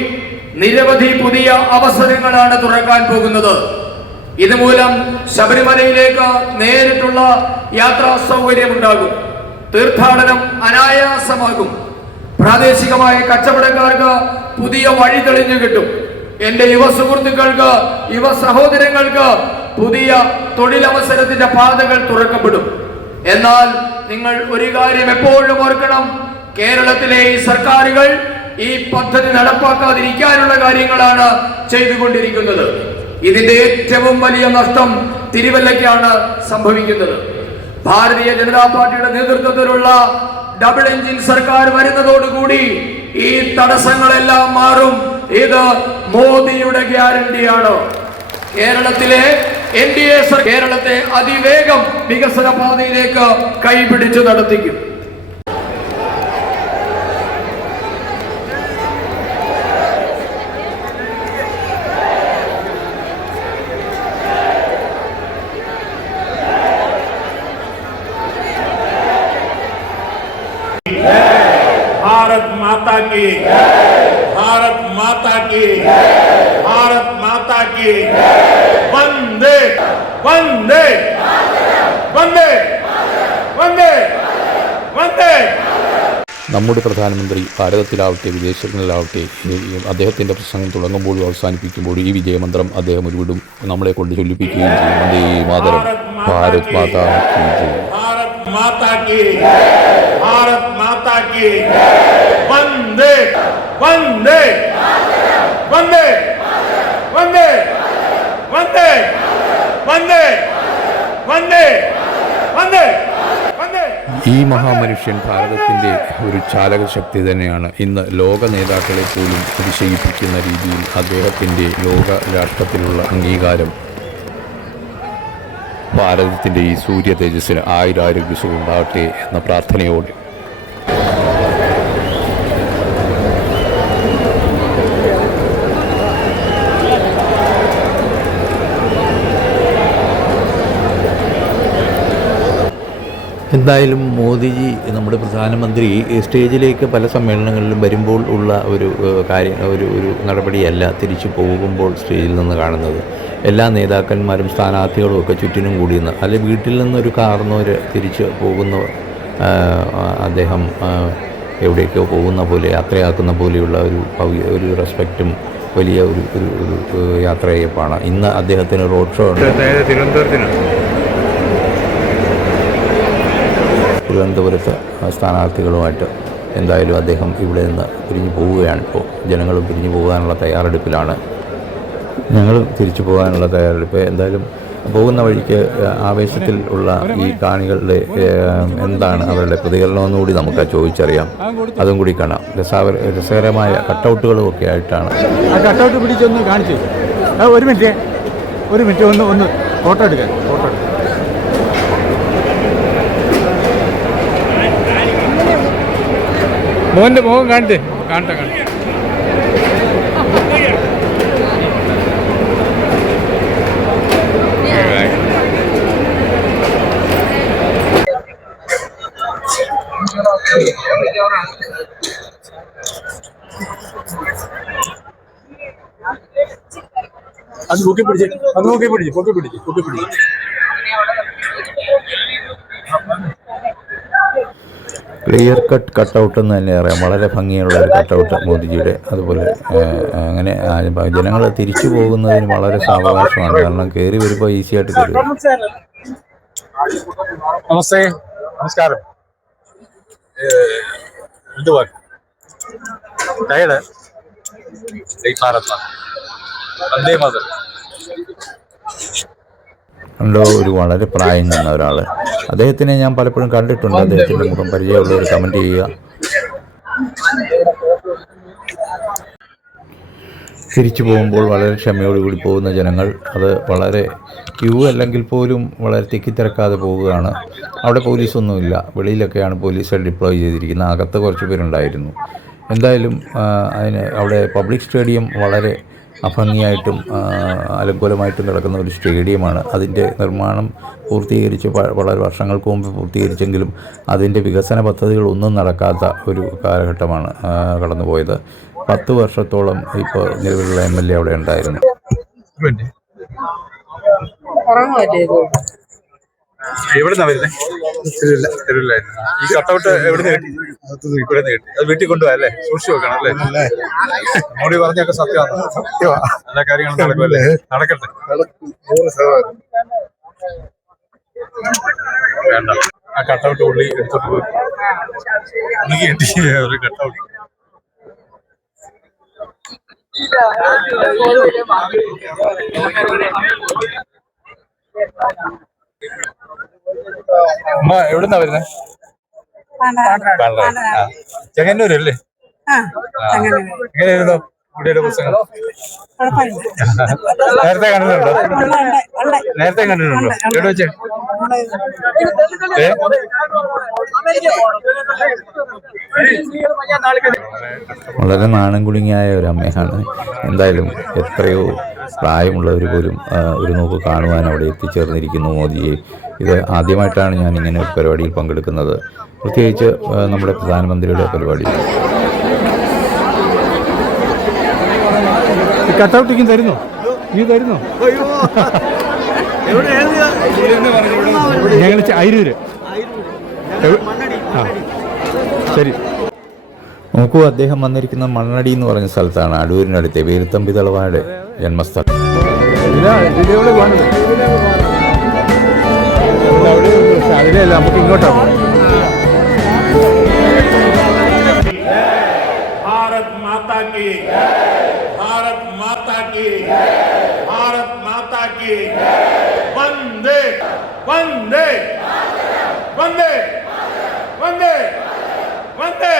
നിരവധി പുതിയ അവസരങ്ങളാണ് തുറക്കാൻ പോകുന്നത്. ഇതുമൂലം ശബരിമലയിലേക്ക് നേരിട്ടുള്ള യാത്രാ സൗകര്യമുണ്ടാകും. തീർത്ഥാടനം അനായാസമാകും. പ്രാദേശികമായ കച്ചവടക്കാർക്ക് പുതിയ വഴി തെളിഞ്ഞു കിട്ടും. എന്റെ യുവ സുഹൃത്തുക്കൾക്ക്, യുവ സഹോദരങ്ങൾക്ക് പുതിയ തൊഴിലവസരത്തിന്റെ പാതകൾ തുറക്കപ്പെടും. എന്നാൽ നിങ്ങൾ ഒരു കാര്യം എപ്പോഴും ഓർക്കണം, കേരളത്തിലെ ഈ സർക്കാരുകൾ ഈ പദ്ധതി നടപ്പാക്കാതിരിക്കാനുള്ള കാര്യങ്ങളാണ് ചെയ്തുകൊണ്ടിരിക്കുന്നത്. ഇതിന്റെ ഏറ്റവും വലിയ നഷ്ടം തിരുവല്ലയ്ക്കാണ് സംഭവിക്കുന്നത്. ഭാരതീയ ജനതാ പാർട്ടിയുടെ നേതൃത്വത്തിലുള്ള ഡബിൾ എഞ്ചിൻ സർക്കാർ വരുന്നതോടുകൂടി ഈ തടസ്സങ്ങളെല്ലാം മാറും. ഇത് മോദിയുടെ ഗ്യാരണ്ടിയാണ്. കേരളത്തിലെ എൻഡിഎ കേരളത്തെ അതിവേഗം വികസന പാതയിലേക്ക് കൈപിടിച്ചു നടത്തിക്കും. भारत माता की, भारत माता की, भारत माता की, वंदे वंदे वंदे वंदे वंदे. നമ്മുടെ പ്രധാനമന്ത്രി ഭാരതത്തിലാവട്ടെ വിദേശങ്ങളിലാവട്ടെ അദ്ദേഹത്തിൻ്റെ പ്രസംഗം തുടങ്ങുമ്പോഴും അവസാനിപ്പിക്കുമ്പോഴും ഈ വിജയമന്ത്രം അദ്ദേഹം ഒരുവിടും നമ്മളെ കൊണ്ട് ചൊല്ലിപ്പിക്കുകയും ചെയ്യും. വന്ദേ മാതരം, ഭാരത് മാതാ കി ജയ്. भारत माता की, भारत माता की, वंदे वंदे वंदे वंदे वंदे वंदे वंदे वंदे वंदे. ഈ മഹാമനുഷ്യൻ ഭാരതത്തിൻ്റെ ഒരു ചാലകശക്തി തന്നെയാണ്. ഇന്ന് ലോക നേതാക്കളെ പോലും അതിശയിപ്പിക്കുന്ന രീതിയിൽ അദ്ദേഹത്തിൻ്റെ ലോക രാഷ്ട്രത്തിലുള്ള അംഗീകാരം ഭാരതത്തിൻ്റെ ഈ സൂര്യ തേജസ്സിന് ആയുരാരോഗ്യസുഖം ഉണ്ടാകട്ടെ എന്ന പ്രാർത്ഥനയോടെ. എന്തായാലും മോദിജി നമ്മുടെ പ്രധാനമന്ത്രി സ്റ്റേജിലേക്ക് പല സമ്മേളനങ്ങളിലും വരുമ്പോൾ ഉള്ള ഒരു കാര്യം ഒരു നടപടിയല്ല തിരിച്ചു പോകുമ്പോൾ സ്റ്റേജിൽ നിന്ന് കാണുന്നത്. എല്ലാ നേതാക്കന്മാരും സ്ഥാനാർത്ഥികളും ഒക്കെ ചുറ്റിനും കൂടിയെന്ന്, അല്ലെങ്കിൽ വീട്ടിൽ നിന്നൊരു കാർന്നവർ തിരിച്ച് പോകുന്ന അദ്ദേഹം എവിടേക്കോ പോകുന്ന പോലെ യാത്രയാക്കുന്ന പോലെയുള്ള ഒരു റെസ്പെക്റ്റും വലിയ ഒരു യാത്രയപ്പാണ്. ഇന്ന് അദ്ദേഹത്തിന് റോഡ് ഷോ ഉണ്ട് തിരുവനന്തപുരത്ത് സ്ഥാനാർത്ഥികളുമായിട്ട്. എന്തായാലും അദ്ദേഹം ഇവിടെ നിന്ന് പിരിഞ്ഞു പോവുകയാണ്. ഇപ്പോൾ ജനങ്ങളും പിരിഞ്ഞു പോകാനുള്ള തയ്യാറെടുപ്പിലാണ്. ഞങ്ങളും തിരിച്ചു പോകാനുള്ള തയ്യാറെടുപ്പ്. എന്തായാലും പോകുന്ന വഴിക്ക് ആവേശത്തിൽ ഉള്ള ഈ കാണികളുടെ എന്താണ് അവരുടെ പ്രതികരണമെന്നുകൂടി നമുക്ക് ചോദിച്ചറിയാം. അതും കൂടി കാണാം. രസകരമായ കട്ടൗട്ടുകളും ഒക്കെ ആയിട്ടാണ്. ആ കട്ടൗട്ട് പിടിച്ചൊന്ന് കാണിച്ചു. ഒരു മിനിറ്റ് ഒന്ന് ഫോട്ടോ എടുക്കാൻ. മോൻ്റെ മുഖം കാണട്ടെ. അത് പൊക്കി പിടിച്ച് അത് പൊക്കി പിടിച്ച് ക്ലിയർ കട്ടൗട്ട് എന്ന് തന്നെ അറിയാം. വളരെ ഭംഗിയുള്ള ഒരു കട്ടൗട്ട് മോദിജിയുടെ. അതുപോലെ അങ്ങനെ ജനങ്ങൾ തിരിച്ചു പോകുന്നതിന് വളരെ സാവകാശമാണ്. കാരണം കയറി വരുമ്പോൾ ഈസി ആയിട്ട് കയറി. നമസ്കാരം. എന്തുവാ ടയർഡ് ഭാരത് വന്ദേ മാതരം. ഉണ്ടോ ഒരു വളരെ പ്രായം ചെന്ന ഒരാൾ. അദ്ദേഹത്തിനെ ഞാൻ പലപ്പോഴും കണ്ടിട്ടുണ്ട്. അദ്ദേഹത്തിൻ്റെ മുഖം പരിചയമുള്ളവർ കമൻറ്റ് ചെയ്യുക. തിരിച്ചു പോകുമ്പോൾ വളരെ ക്ഷമയോടുകൂടി പോകുന്ന ജനങ്ങൾ, അത് വളരെ ക്യൂ അല്ലെങ്കിൽ പോലും വളരെ തിക്കിത്തിരക്കാതെ പോവുകയാണ്. അവിടെ പോലീസൊന്നുമില്ല. വെളിയിലൊക്കെയാണ് പോലീസ് ഡിപ്ലോയ് ചെയ്തിരിക്കുന്നത്. അകത്ത് കുറച്ച് പേരുണ്ടായിരുന്നു. എന്തായാലും അവിടെ പബ്ലിക് സ്റ്റേഡിയം വളരെ അഭംഗിയായിട്ടും അലങ്കോലമായിട്ടും കിടക്കുന്ന ഒരു സ്റ്റേഡിയമാണ്. അതിൻ്റെ നിർമ്മാണം പൂർത്തീകരിച്ച് വളരെ വർഷങ്ങൾക്ക് മുമ്പ് പൂർത്തീകരിച്ചെങ്കിലും അതിൻ്റെ വികസന പദ്ധതികളൊന്നും നടക്കാത്ത ഒരു കാലഘട്ടമാണ് കടന്നുപോയത്. 10 വർഷത്തോളം ഇപ്പോൾ നിലവിലുള്ള MLA അവിടെ ഉണ്ടായിരുന്നു. എവിടുന്നാ വരുന്നത്? ഈ കട്ടൗട്ട് എവിടുന്ന് കിട്ടി? ഇവിടെ കിട്ടി. അത് വീട്ടിൽ കൊണ്ടുപോകാം അല്ലേ? സൂക്ഷിച്ചു വെക്കണം അല്ലേ? മോഡി പറഞ്ഞൊക്കെ സത്യമാണ്. എല്ലാ കാര്യങ്ങളും നടക്കുമല്ലേ? നടക്കട്ടെ. വേണ്ട, ആ കട്ടൗട്ട് ഉള്ളി എടുത്തോട്ട് പോയി. എനിക്ക് കിട്ടി ഒരു കട്ടൗട്ട്. അമ്മ എവിടുന്നാ വരുന്നത്? ചെങ്ങന്നൂരല്ലേ? എങ്ങനെയായിരുന്നു മുടിയുടെ പ്രസംഗം? നേരത്തെ കണ്ടിട്ടുണ്ടോ? എവിടെ വെച്ച്? വളരെ നാണം കുടുങ്ങിയായ ഒരു അമ്മയാണ്. എന്തായാലും എത്രയോ പ്രായമുള്ളവർ പോലും ഒരു നോക്ക് കാണുവാൻ അവിടെ എത്തിച്ചേർന്നിരിക്കുന്നു മോദിയെ. ഇത് ആദ്യമായിട്ടാണ് ഞാൻ ഇങ്ങനെ ഒരു പരിപാടിയിൽ പങ്കെടുക്കുന്നത്, പ്രത്യേകിച്ച് നമ്മുടെ പ്രധാനമന്ത്രിയുടെ പരിപാടി. കട്ടൗട്ടിക്കും തരുന്നോ? നീ തരുന്നോ? ഞങ്ങൾ അയിരൂര്. ആ ശരി. നോക്കൂ, അദ്ദേഹം വന്നിരിക്കുന്ന മണ്ണടി എന്ന് പറഞ്ഞ സ്ഥലത്താണ്, അടൂരിനടുത്ത് വേലുത്തമ്പി ദളവായുടെ ജന്മസ്ഥലം. അതിലല്ല, നമുക്ക് ഇങ്ങോട്ടാണ്. भारत माता की, भारत माता की, भारत माता की, वंदे वंदे वंदे वंदे वंदे